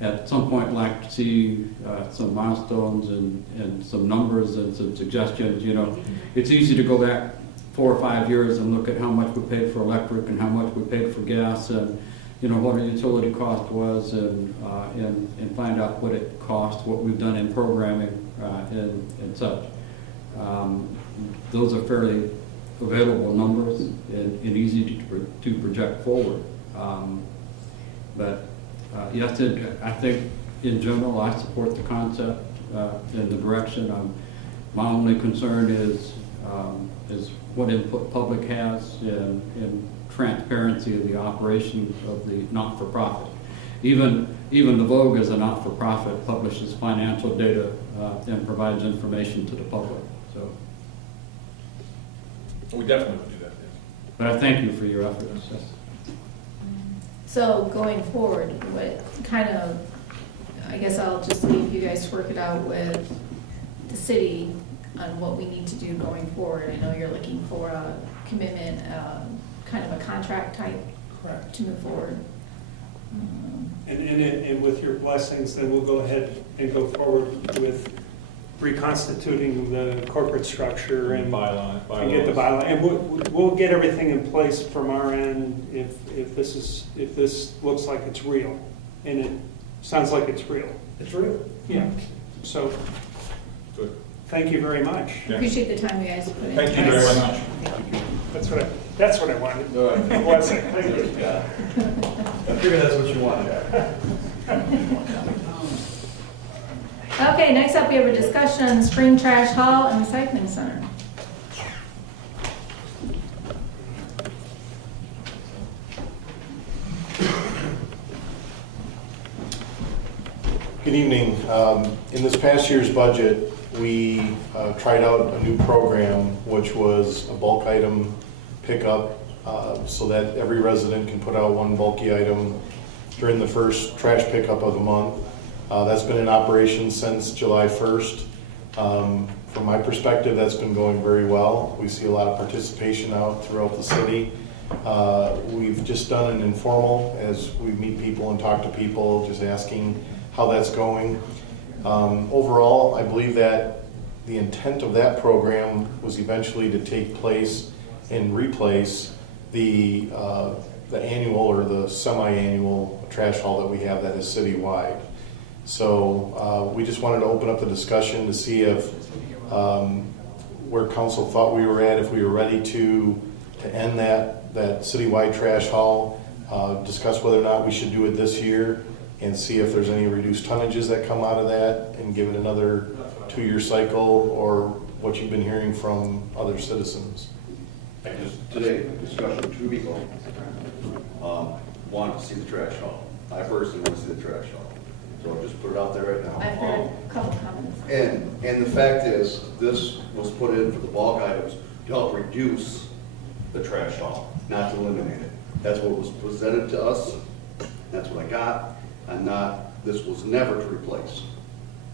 at some point like to see some milestones and some numbers and some suggestions. You know, it's easy to go back 4 or 5 years and look at how much we paid for electric and how much we paid for gas and, you know, what our utility cost was and find out what it cost, what we've done in programming and such. Those are fairly available numbers and easy to project forward. But yes, I think in general I support the concept and the direction. My only concern is what input public has in transparency of the operation of the not-for-profit. Even the Vogue as a not-for-profit publishes financial data and provides information to the public. So, We definitely would do that, yes. but I thank you for your efforts. So going forward, what kind of, I guess I'll just leave you guys to work it out with the city on what we need to do going forward. I know you're looking for a commitment, kind of a contract type to move forward. And with your blessings, then we'll go ahead and go forward with reconstituting the corporate structure and get the bylaw. And we'll get everything in place from our end if this looks like it's real. And it sounds like it's real. It's real. Yeah. So, Good. thank you very much. Yeah. Appreciate the time you guys put in. Thank you very much. That's what I wanted. A blessing. Thank you. I figured that's what you wanted. Okay, next up we have a discussion on the spring trash haul and recycling center. Good evening. In this past year's budget, we tried out a new program, which was a bulk item pickup, so that every resident can put out one bulky item during the first trash pickup of the month. That's been in operation since July 1st. From my perspective, that's been going very well. We see a lot of participation out throughout the city. We've just done an informal as we meet people and talk to people, just asking how that's going. Overall, I believe that the intent of that program was eventually to take place and replace the annual or the semi-annual trash haul that we have that is citywide. So we just wanted to open up the discussion to see if where council thought we were at, if we were ready to end that citywide trash haul, discuss whether or not we should do it this year, and see if there's any reduced tonnages that come out of that, and give it another 2-year cycle, or what you've been hearing from other citizens. Today, discussion 2 people wanted to see the trash haul. I personally want to see the trash haul. So I'll just put it out there right now. I've heard a couple comments. And the fact is, this was put in for the bulk items to help reduce the trash haul, not to eliminate it. That's what was presented to us. That's what I got. And this was never to replace.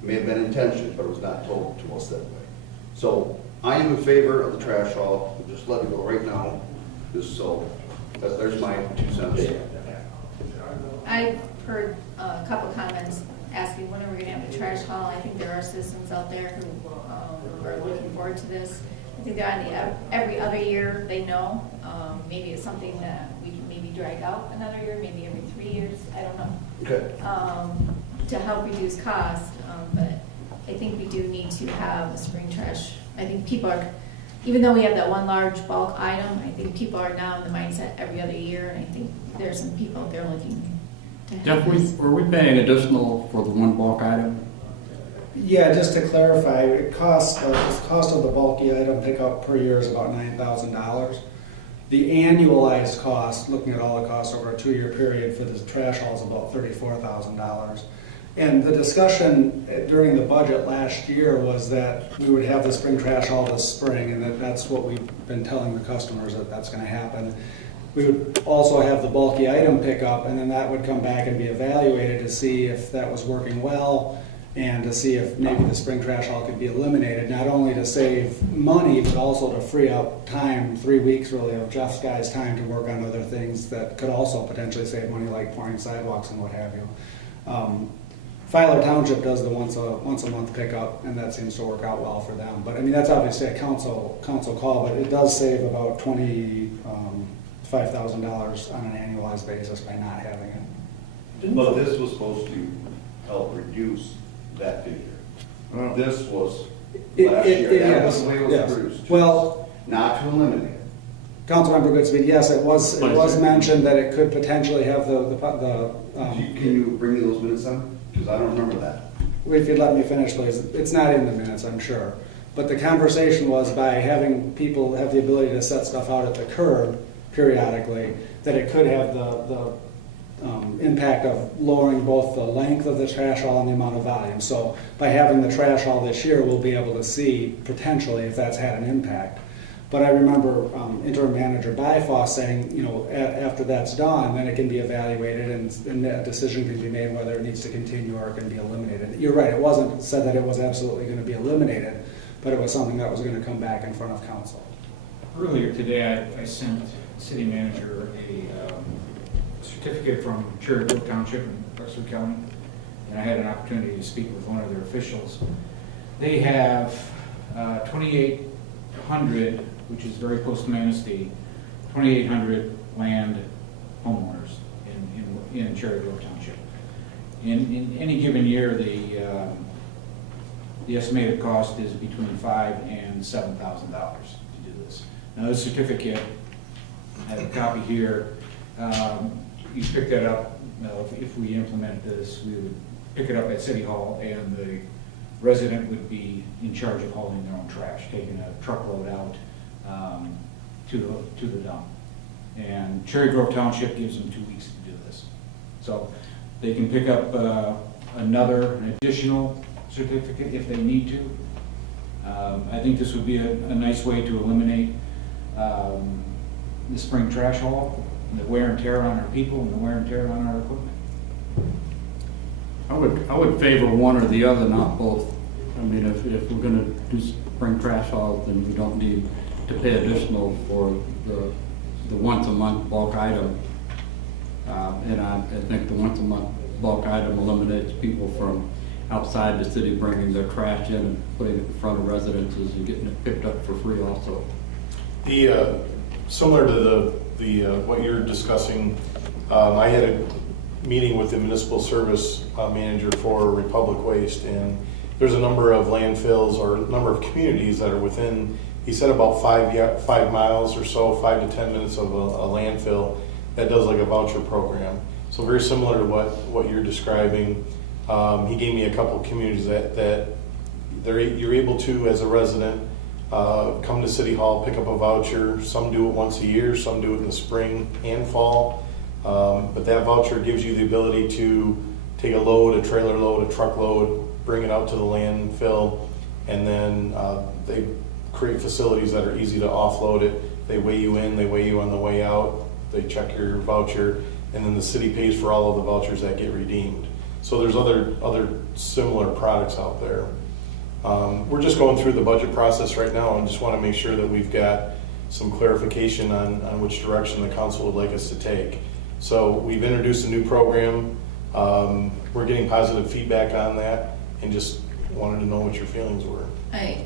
It may have been intention, but it was not told to us that way. So I am in favor of the trash haul. We'll just let it go right now. Just so, there's my 2 cents. I've heard a couple comments asking when are we going to have a trash haul. I think there are citizens out there who are looking forward to this. I think they're on every other year, they know. Maybe it's something that we can maybe drag out another year, maybe every 3 years, I don't know. Okay. To help reduce cost, but I think we do need to have a spring trash. I think people are, even though we have that one large bulk item, I think people are now in the mindset every other year, and I think there's some people out there looking to have Jeff, this. were we paying additional for the one bulk item? Yeah, just to clarify, the cost of the bulky item pickup per year is about $9,000. The annualized cost, looking at all the costs over a 2-year period for the trash haul, is about $34,000. And the discussion during the budget last year was that we would have the spring trash haul this spring, and that's what we've been telling the customers, that that's going to happen. We would also have the bulky item pickup, and then that would come back and be evaluated to see if that was working well, and to see if maybe the spring trash haul could be eliminated, not only to save money, but also to free up time, 3 weeks really of Jeff's guys' time to work on other things that could also potentially save money, like pouring sidewalks and what have you. Filer Township does the once a month pickup, and that seems to work out well for them. But I mean, that's obviously a council call, but it does save about $25,000 on an annualized basis by not having it. But this was supposed to help reduce that figure. This was last year. That was the way it was produced. Well, not to eliminate it. Councilmember Goodspeed, yes, it was mentioned that it could potentially have Can you bring me those minutes on? Because I don't remember that. If you'd let me finish, please. It's not in the minutes, I'm sure. But the conversation was by having people have the ability to set stuff out at the curb periodically, that it could have the impact of lowering both the length of the trash haul and the amount of volume. So by having the trash haul this year, we'll be able to see potentially if that's had an impact. But I remember interim manager Byfoss saying, after that's done, then it can be evaluated and a decision can be made whether it needs to continue or it can be eliminated. You're right, it wasn't said that it was absolutely going to be eliminated, but it was something that was going to come back in front of council. Earlier today, I sent the city manager a certificate from Cherry Grove Township in Wexford County, and I had an opportunity to speak with one of their officials. They have 2,800, which is very close to Manistee, 2,800 land homeowners in Cherry Grove Township. In any given year, the estimated cost is between $5,000 and $7,000 to do this. Now, this certificate, I have a copy here. You pick that up. If we implement this, we would pick it up at City Hall, and the resident would be in charge of hauling their own trash, taking a truckload out to the dump. And Cherry Grove Township gives them 2 weeks to do this. So they can pick up an additional certificate if they need to. I think this would be a nice way to eliminate the spring trash haul, the wear and tear on our people and the wear and tear on our equipment. I would favor one or the other, not both. I mean, if we're gonna do spring trash hauls, then we don't need to pay additional for the once-a-month bulk item. And I think the once-a-month bulk item eliminates people from outside the city bringing their trash in and putting it in front of residences and getting it picked up for free also. The, similar to the what you're discussing, I had a meeting with the municipal service manager for Republic Waste, and there's a number of landfills or a number of communities that are within, he said about 5 miles or so, 5 to 10 minutes of a landfill that does like a voucher program. So very similar to what you're describing. He gave me a couple of communities that you're able to, as a resident, come to City Hall, pick up a voucher. Some do it once a year, some do it in the spring and fall. But that voucher gives you the ability to take a load, a trailer load, a truckload, bring it out to the landfill, and then they create facilities that are easy to offload it. They weigh you in, they weigh you on the way out, they check your voucher, and then the city pays for all of the vouchers that get redeemed. So there's other similar products out there. We're just going through the budget process right now and just want to make sure that we've got some clarification on which direction the council would like us to take. So we've introduced a new program. We're getting positive feedback on that and just wanted to know what your feelings were. I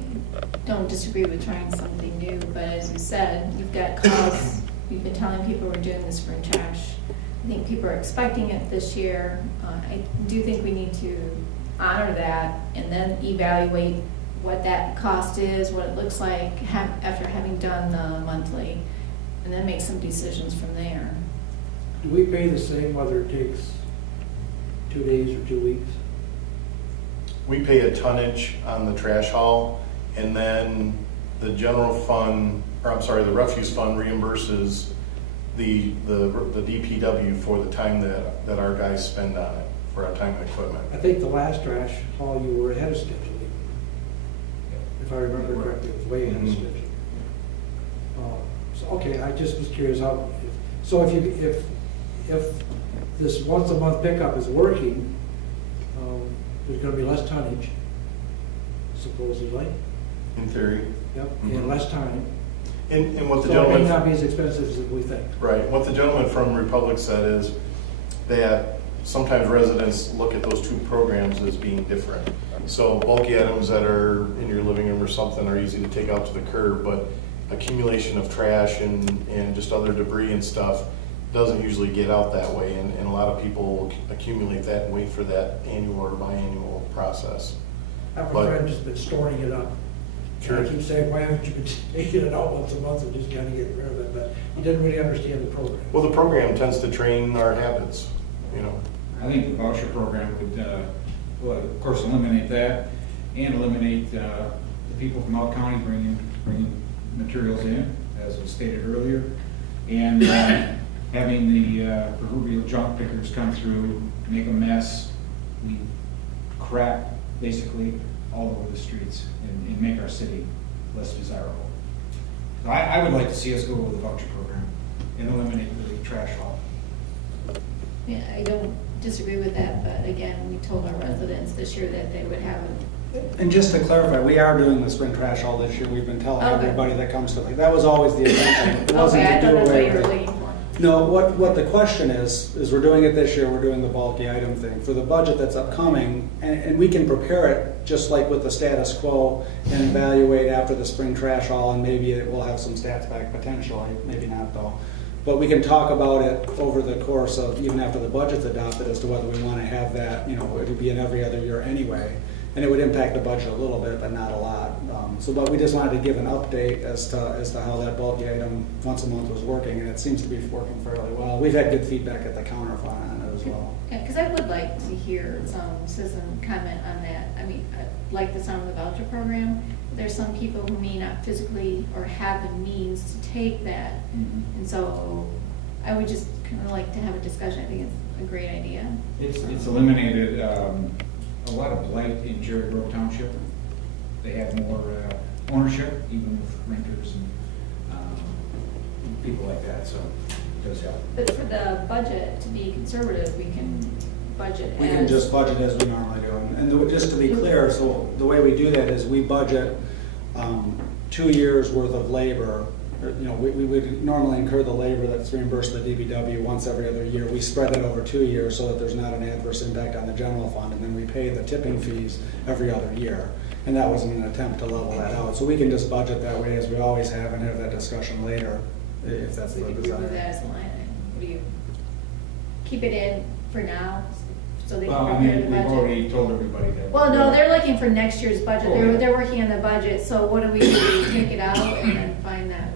don't disagree with trying something new, but as you said, you've got calls, we've been telling people we're doing the spring trash. I think people are expecting it this year. I do think we need to honor that and then evaluate what that cost is, what it looks like after having done the monthly, and then make some decisions from there. Do we pay the same whether it takes 2 days or 2 weeks? We pay a tonnage on the trash haul, and then the general fund, or I'm sorry, the refuse fund reimburses the DPW for the time that our guys spend on it, for our time and equipment. I think the last trash haul you were ahead of schedule. If I remember correctly, it was way ahead of Mhm. schedule. So, okay, I just was curious how, so if this once a month pickup is working, there's gonna be less tonnage, supposedly, In theory. yep, Mhm. and less time. And what the So it may gentleman, not be as expensive as we think. right, what the gentleman from Republic said is that sometimes residents look at those two programs as being different. So bulky items that are in your living room or something are easy to take out to the curb, but accumulation of trash and just other debris and stuff doesn't usually get out that way, and a lot of people will accumulate that and wait for that annual or biannual process. I have a But- friend who's been storing it up. Sure. And I keep saying, why haven't you been taking it out once a month and just kind of getting rid of it? But he didn't really understand the program. Well, the program tends to train our habits, you know. I think the voucher program would, well, of course, eliminate that and eliminate the people from out county bringing materials in, as was stated earlier. And having the proverbial junk pickers come through, make a mess, leave crap basically all over the streets and make our city less desirable. So I would like to see us go with the voucher program and eliminate the trash haul. Yeah, I don't disagree with that, but again, we told our residents this year that they would have And just to clarify, we are doing the spring trash haul this year. We've been telling Okay. everybody that comes to, that was always the intention. It wasn't okay, I to thought do that's what away you were with it. looking for. No, what the question is we're doing it this year, we're doing the bulky item thing. For the budget that's upcoming, and we can prepare it just like with the status quo and evaluate after the spring trash haul, and maybe it will have some stats back potentially, maybe not though. But we can talk about it over the course of, even after the budget's adopted, as to whether we want to have that, it would be in every other year anyway. And it would impact the budget a little bit, but not a lot. But we just wanted to give an update as to how that bulky item once a month was working, and it seems to be working fairly well. We've had good feedback at the counter on it as well. Yeah, because I would like to hear some citizen comment on that. I mean, I like the sound of the voucher program. There's some people who may not physically or have the means to take that. And so I would just kind of like to have a discussion. I think it's a great idea. It's eliminated a lot of blight in Jerry Grove Township. They have more ownership, even with renters and people like that, so it does help. But for the budget to be conservative, we can budget We can as- just budget as we normally do. Just to be clear, so the way we do that is we budget 2 years' worth of labor. We would normally incur the labor that's reimbursed by DPW once every other year. We spread that over 2 years so that there's not an adverse impact on the general fund, and then we pay the tipping fees every other year. And that was in an attempt to level that out. So we can just budget that way as we always have and have that discussion later, if that's the We could remove that desire. as a line item. What do you, keep it in for now, so they Well, can I prepare mean, the we've budget? already told everybody that. Well, no, they're looking for next year's budget, Oh, yeah. they're working on the budget, so what do we do? Take it out and then find that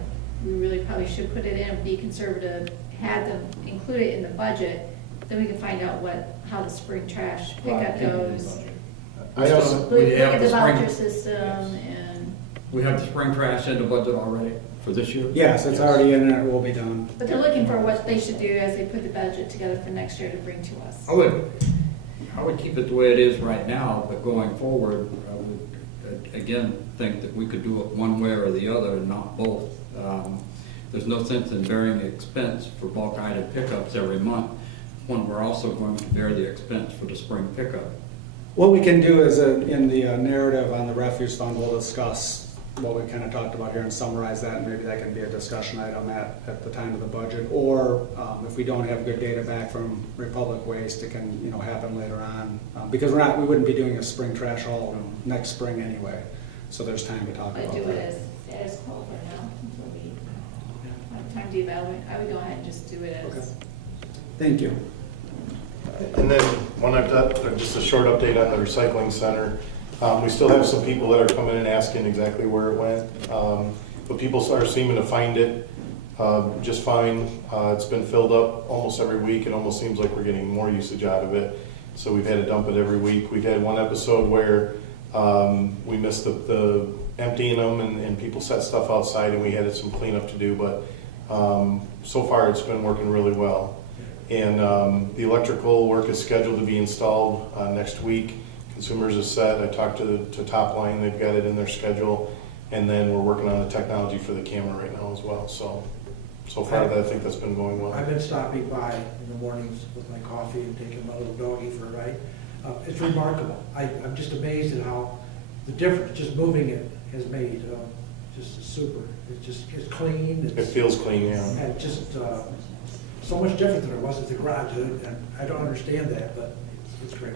we really probably should put it in, and be conservative, have them include it in the budget, then we can find out how the spring trash pickup goes. I also, Look We have at the the voucher spring- system and, We have the spring trash in the budget already for this year? Yes, it's already in and it will be done. but they're looking for what they should do as they put the budget together for next year to bring to us. I would keep it the way it is right now, but going forward, I would, again, think that we could do it one way or the other and not both. There's no sense in bearing the expense for bulk item pickups every month when we're also going to bear the expense for the spring pickup. What we can do is, in the narrative on the refuse fund, we'll discuss what we kind of talked about here and summarize that, and maybe that can be a discussion item at the time of the budget. Or if we don't have good data back from Republic Waste, it can, happen later on. Because we wouldn't be doing a spring trash haul next spring anyway, so there's time to talk I about do it that. as status quo for now, until we have time to evaluate. I would go ahead and just do it Okay. as. Thank you. and then one I've got, just a short update on the recycling center. We still have some people that are coming and asking exactly where it went. But people are seeming to find it just fine. It's been filled up almost every week. It almost seems like we're getting more usage out of it. So we've had to dump it every week. We've had one episode where we missed the emptying them and people set stuff outside and we had some cleanup to do. But so far it's been working really well. And the electrical work is scheduled to be installed next week. Consumers is set. I talked to Top Line, they've got it in their schedule. And then we're working on the technology for the camera right now as well. So far I think that's been going well. I've been stopping by in the mornings with my coffee and taking my little doggy for a ride. It's remarkable. I'm just amazed at how the difference just moving it has made. Just super. It's clean. It feels clean, yeah. And just so much different than it was at the garage. And I don't understand that, but it's great.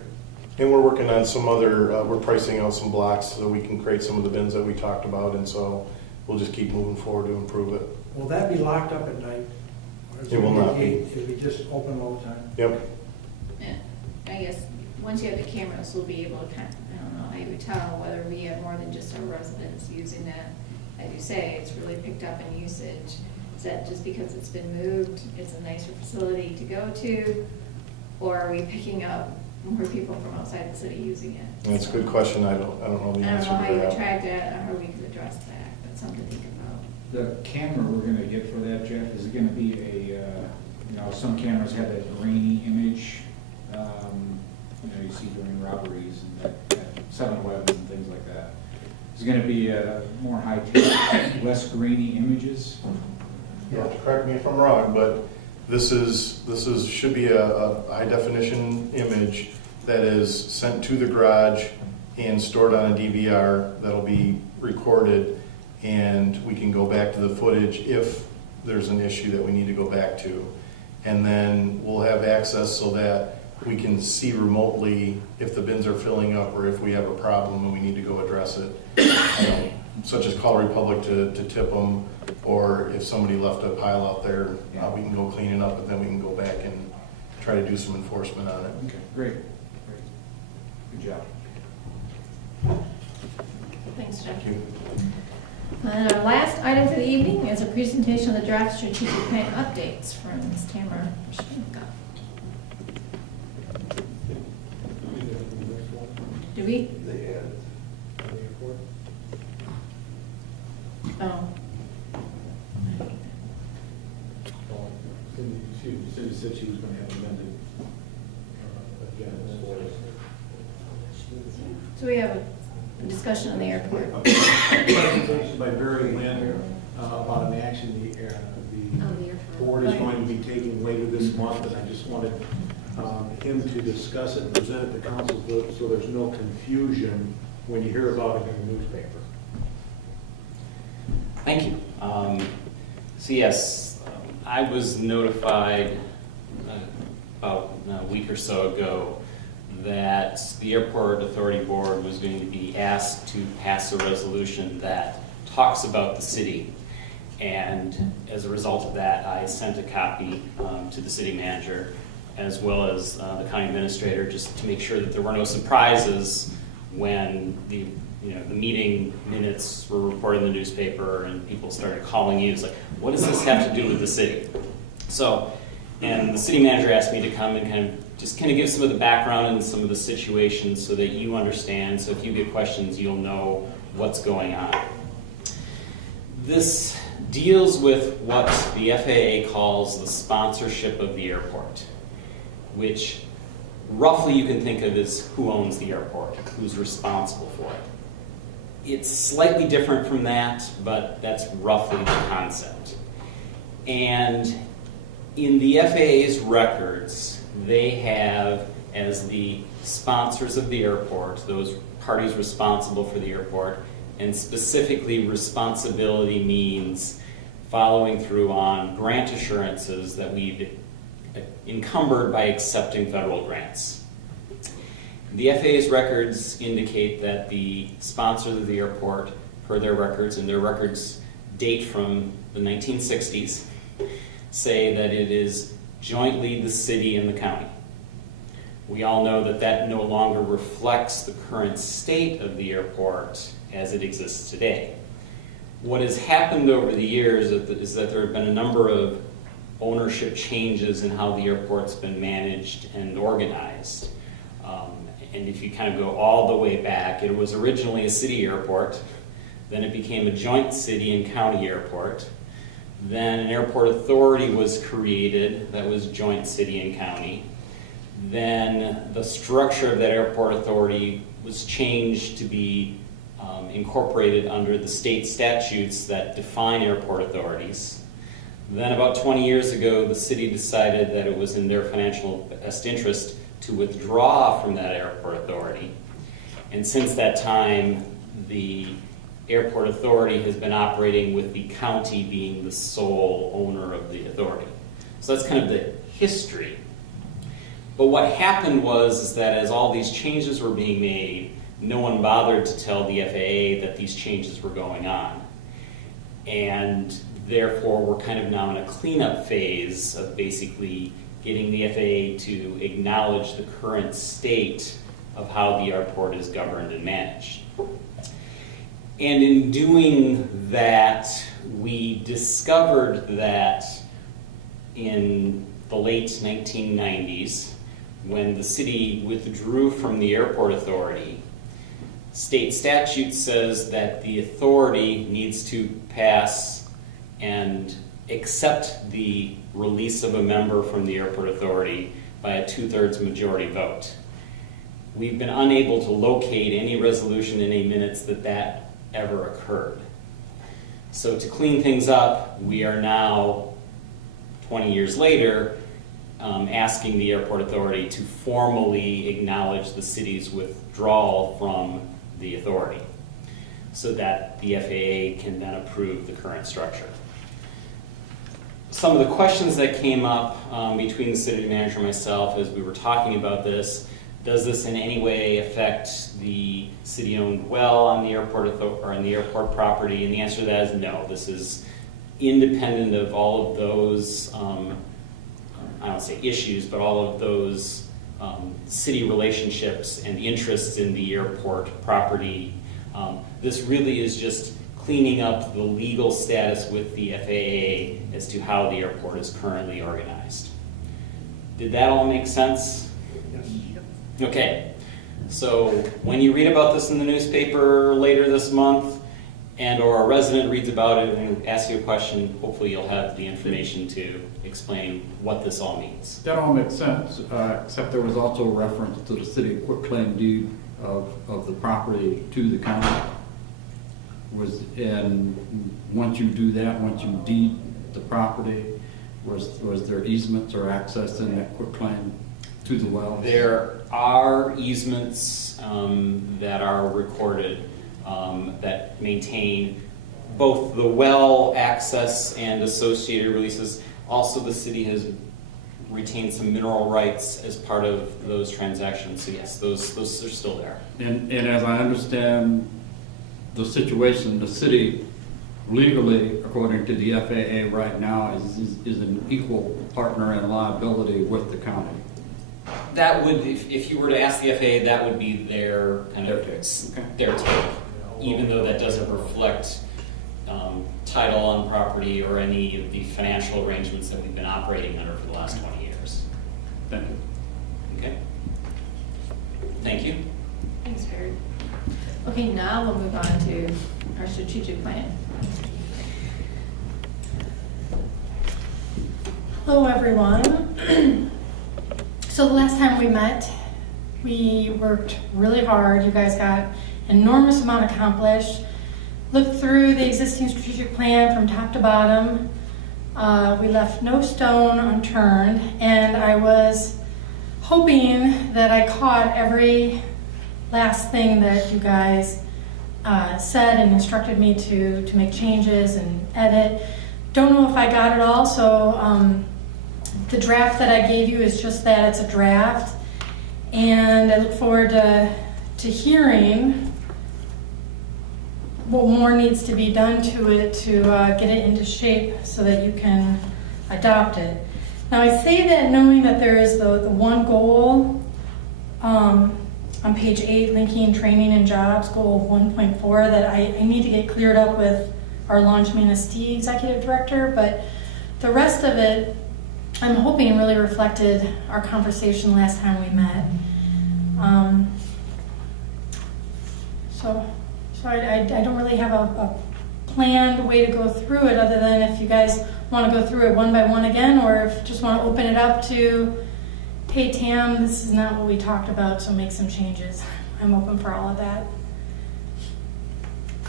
And we're working on some other, we're pricing out some blocks so that we can create some of the bins that we talked about. And so we'll just keep moving forward to improve it. Will that be locked up at night? Or is It will not be. It'll be just open all the time? Yep. Yeah, I guess, once you have the cameras, we'll be able to kind of, I don't know how you would tell whether we have more than just our residents using that. As you say, it's really picked up in usage. Is that just because it's been moved, it's a nicer facility to go to? Or are we picking up more people from outside the city using it? That's a good question. I don't know the I don't answer know how to you that. track that, or how we could address that, but something to think about. The camera we're gonna get for that, Jeff, is it gonna be some cameras have that grainy image, you see during robberies and at 7-Elevens and things like that. Is it gonna be more high-tech, less grainy images? Yeah, correct me if I'm wrong, but this should be a high definition image that is sent to the garage and stored on a DVR that'll be recorded, and we can go back to the footage if there's an issue that we need to go back to. And then we'll have access so that we can see remotely if the bins are filling up or if we have a problem and we need to go address it. Such as call Republic to tip them, or if somebody left a pile out there, we can go clean it up, and then we can go back and try to do some enforcement on it. Okay, great. Good job. Thanks, Jeff. Thank you. And our last item for the evening is a presentation of the draft strategic plan updates from Ms. Tamara Schminka. Do we? Oh. Cindy said she was going to have amended agenda for us. So we have a discussion on the airport. A presentation by Barry Lynn about an action the board is going to be taking later this month, and I just wanted him to discuss it and present it to council so there's no confusion when you hear about it in the newspaper. Thank you. So yes, I was notified about a week or so ago that the Airport Authority Board was going to be asked to pass a resolution that talks about the city. And as a result of that, I sent a copy to the city manager as well as the county administrator, just to make sure that there were no surprises when the meeting minutes were reported in the newspaper and people started calling you. It's like, what does this have to do with the city? So, and the city manager asked me to come and kind of give some of the background and some of the situations so that you understand. So if you get questions, you'll know what's going on. This deals with what the FAA calls the sponsorship of the airport, which roughly you can think of as who owns the airport, who's responsible for it. It's slightly different from that, but that's roughly the concept. And in the FAA's records, they have as the sponsors of the airport, those parties responsible for the airport, and specifically responsibility means following through on grant assurances that we've encumbered by accepting federal grants. The FAA's records indicate that the sponsors of the airport, per their records, and their records date from the 1960s, say that it is jointly the city and the county. We all know that that no longer reflects the current state of the airport as it exists today. What has happened over the years is that there have been a number of ownership changes in how the airport's been managed and organized. And if you kind of go all the way back, it was originally a city airport, then it became a joint city and county airport. Then an airport authority was created that was joint city and county. Then the structure of that airport authority was changed to be incorporated under the state statutes that define airport authorities. Then about 20 years ago, the city decided that it was in their financial best interest to withdraw from that airport authority. And since that time, the airport authority has been operating with the county being the sole owner of the authority. So that's kind of the history. But what happened was that as all these changes were being made, no one bothered to tell the FAA that these changes were going on. And therefore, we're kind of now in a cleanup phase of basically getting the FAA to acknowledge the current state of how the airport is governed and managed. And in doing that, we discovered that in the late 1990s, when the city withdrew from the airport authority, state statute says that the authority needs to pass and accept the release of a member from the airport authority by a 2/3 majority vote. We've been unable to locate any resolution in any minutes that ever occurred. So to clean things up, we are now, 20 years later, asking the airport authority to formally acknowledge the city's withdrawal from the authority so that the FAA can then approve the current structure. Some of the questions that came up between the city manager and myself as we were talking about this: does this in any way affect the city-owned well on the airport or on the airport property? And the answer to that is no. This is independent of all of those, I don't say issues, but all of those city relationships and interests in the airport property. This really is just cleaning up the legal status with the FAA as to how the airport is currently organized. Did that all make sense? Yes. Okay, so when you read about this in the newspaper later this month, and or a resident reads about it and asks you a question, hopefully you'll have the information to explain what this all means. That all makes sense, except there was also reference to the city quitclaim deed of the property to the county. And once you do that, once you deed the property, was there easements or access in that quitclaim? to the well? There are easements that are recorded that maintain both the well access and associated releases. Also, the city has retained some mineral rights as part of those transactions. So yes, those are still there. And as I understand the situation, the city legally, according to the FAA right now, is an equal partner in liability with the county. That would, if you were to ask the FAA, that would be their kind of their take, even though that doesn't reflect title on property or any of the financial arrangements that we've been operating under for the last 20 years. Thank you. Okay. Thank you. Thanks, Barry. Okay, now we'll move on to our strategic plan. Hello, everyone. So the last time we met, we worked really hard. You guys got an enormous amount accomplished. Looked through the existing strategic plan from top to bottom. We left no stone unturned, and I was hoping that I caught every last thing that you guys said and instructed me to make changes and edit. Don't know if I got it all, so the draft that I gave you is just that, it's a draft. And I look forward to hearing what more needs to be done to it to get it into shape so that you can adopt it. Now I say that knowing that there is the one goal on page 8, linking training and jobs, goal 1.4, that I need to get cleared up with our Launch Manistee executive director, but the rest of it I'm hoping really reflected our conversation last time we met. So I don't really have a planned way to go through it other than if you guys want to go through it one by one again, or if you just want to open it up to, hey Tam, this is not what we talked about, so make some changes. I'm open for all of that.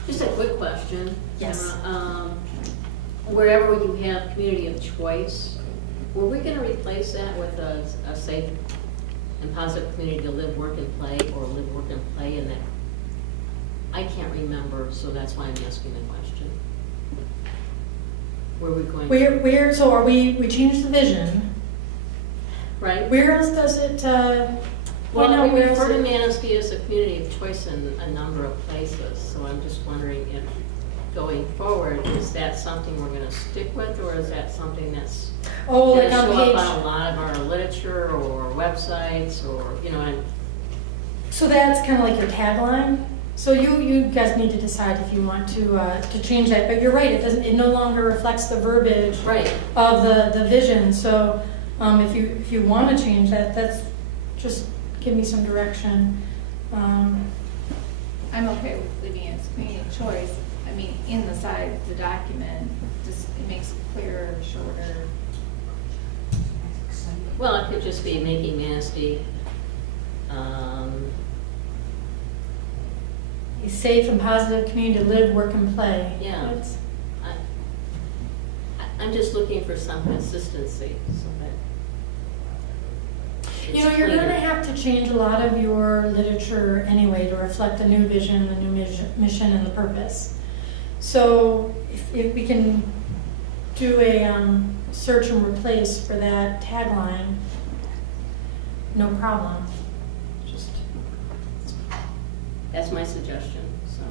Just a quick question. Yes. Wherever you have community of choice, were we going to replace that with a safe and positive community to live, work, and play, or live, work, and play in that? I can't remember, so that's why I'm asking the question. Where are we going? Where? So are we changed the vision? Right. Where else does it? Well, we where refer to is it? Manistee as a community of choice in a number of places, so I'm just wondering if going forward, is that something we're going to stick with, or is that something that's Oh, going to like on show page. up on a lot of our literature or websites, or, you know, So that's kind of like your tagline. So you guys need to decide if you want to change that. But you're right, it no longer reflects the verbiage right. of the vision. So if you want to change that, that's just give me some direction. I'm okay with leaving it as community of choice. I mean, in the side of the document, just it makes it clearer, shorter. Well, it could just be making Manistee A safe and positive community to live, work, and play. Yeah. It's- I'm just looking for some consistency, so that You know, you're going to have to change a lot of your literature anyway to reflect the new vision, the new mission, and the purpose. So if we can do a search and replace for that tagline, no problem. Just that's my suggestion, so.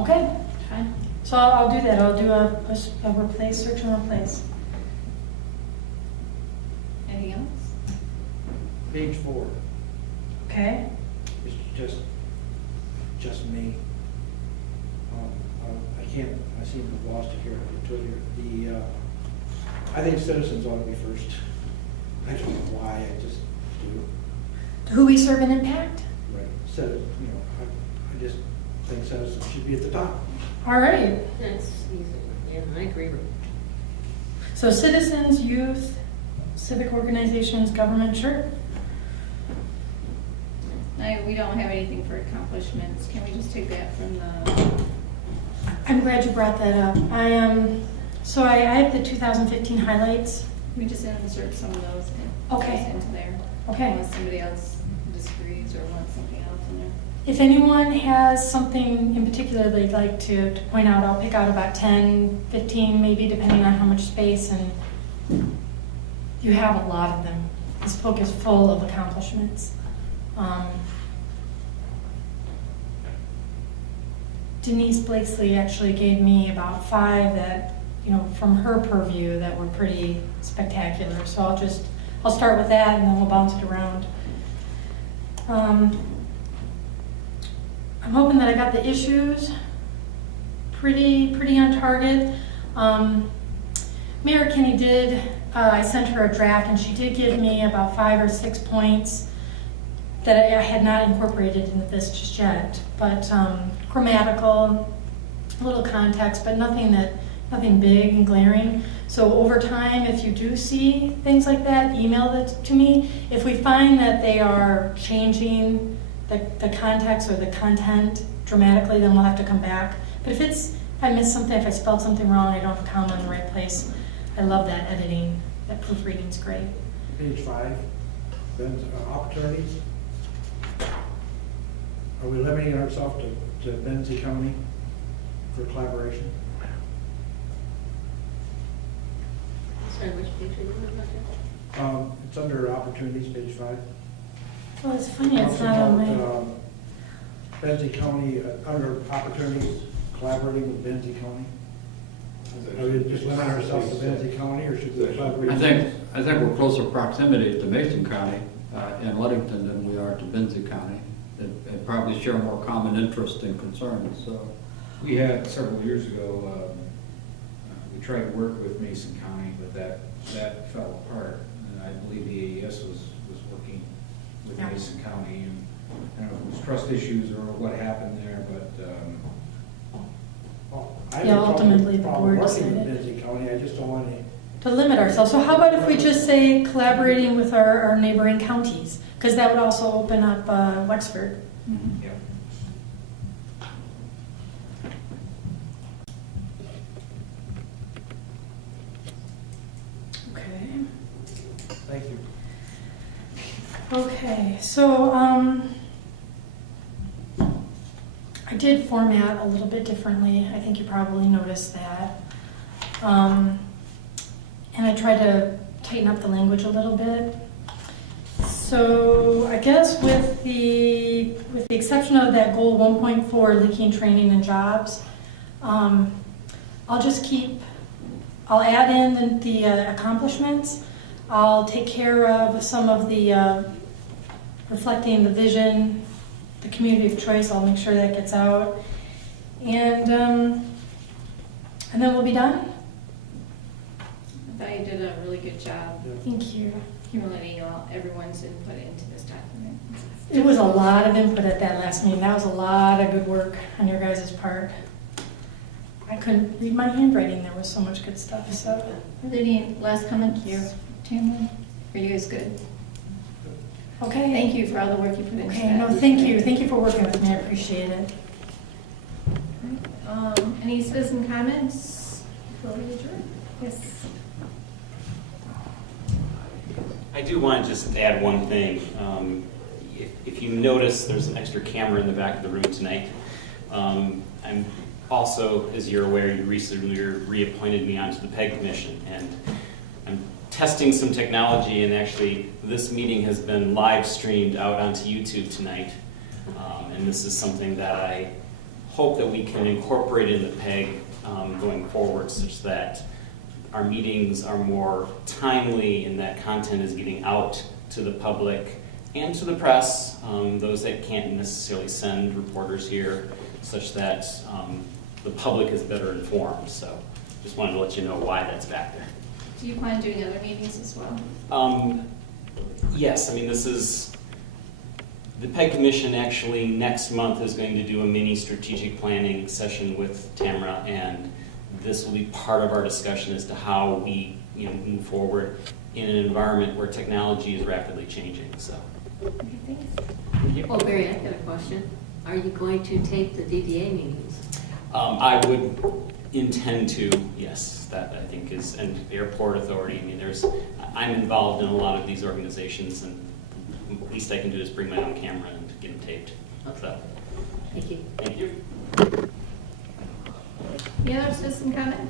okay. So I'll do that. I'll do a replace, search and replace. Anything else? Page 4 Okay. is just me. I seem to have lost it here on Twitter. I think citizens ought to be first. I don't know why, I just do. Who we serve and impact? Right. I just think citizens should be at the top. All right. That's easy, yeah, I agree with you. So citizens, youth, civic organizations, government, sure. We don't have anything for accomplishments. Can we just take that from the? I'm glad you brought that up. So I have the 2015 highlights. We just insert some of those Okay. into there. Okay. Unless somebody else disagrees or wants something else in there. If anyone has something in particular they'd like to point out, I'll pick out about 10, 15 maybe, depending on how much space, and you have a lot of them. This book is full of accomplishments. Denise Blakesley actually gave me about 5 that, from her purview that were pretty spectacular. So I'll start with that and then we'll bounce it around. I'm hoping that I got the issues pretty on target. Mayor Kinney did, I sent her a draft and she did give me about 5 or 6 points that I had not incorporated into this just yet. But grammatical, a little context, but nothing big and glaring. So over time, if you do see things like that, email it to me. If we find that they are changing the context or the content dramatically, then we'll have to come back. But if I missed something, if I spelled something wrong, I don't have a comma in the right place, I love that editing. That proofreading's great. Page 5, then opportunities. Are we limiting ourselves to Benzie County for collaboration? Sorry, which page are you looking at? It's under opportunities, page 5. Well, it's funny, it's not on my... Benzie County, under opportunities, collaborating with Benzie County. Are we just limiting ourselves to Benzie County, or should we collaborate? I think we're closer proximity to Mason County and Ludington than we are to Benzie County, and probably share more common interests and concerns, so. We had several years ago, we tried to work with Mason County, but that fell apart. And I believe the AES was working with Mason County, and I don't know if it was trust issues or what happened there, but ultimately the board working with decided Benzie County, I just don't want to limit ourselves. So how about if we just say collaborating with our neighboring counties? Because that would also open up Wexford. Mm-hmm. yeah. Okay. Thank you. Okay, so I did format a little bit differently. I think you probably noticed that. And I tried to tighten up the language a little bit. So I guess with the exception of that goal 1.4, leaking training and jobs, I'll add in the accomplishments. I'll take care of some of the reflecting the vision, the community of choice. I'll make sure that gets out, and then we'll be done. I thought you did a really good job Thank you. accumulating everyone's input into this document. It was a lot of input at that last meeting. That was a lot of good work on your guys' part. I couldn't read my handwriting. There was so much good stuff. So, Are there any last comments, Tamara? Are you guys good? okay. Thank you for all the work you put into that. Okay, no, thank you. Thank you for working with me. I appreciate it. Any citizen comments before we adjourn? Yes. I do want to just add one thing. If you notice, there's an extra camera in the back of the room tonight. I'm also, as you're aware, you recently reappointed me onto the PEG Commission, and I'm testing some technology, and actually this meeting has been live streamed out onto YouTube tonight. And this is something that I hope that we can incorporate in the PEG going forward, such that our meetings are more timely and that content is getting out to the public and to the press, those that can't necessarily send reporters here, such that the public is better informed. So just wanted to let you know why that's back there. Do you plan on doing other meetings as well? Yes, I mean, this is, the PEG Commission actually next month is going to do a mini strategic planning session with Tamara, and this will be part of our discussion as to how we move forward in an environment where technology is rapidly changing. So. Okay, thanks. Well, Barry, I've got a question. Are you going to tape the DDA meetings? I would intend to, yes, that I think is, and airport authority, I mean, I'm involved in a lot of these organizations, and the least I can do is bring my own camera and get them taped. So, Thank you. thank you. Any other citizen comment?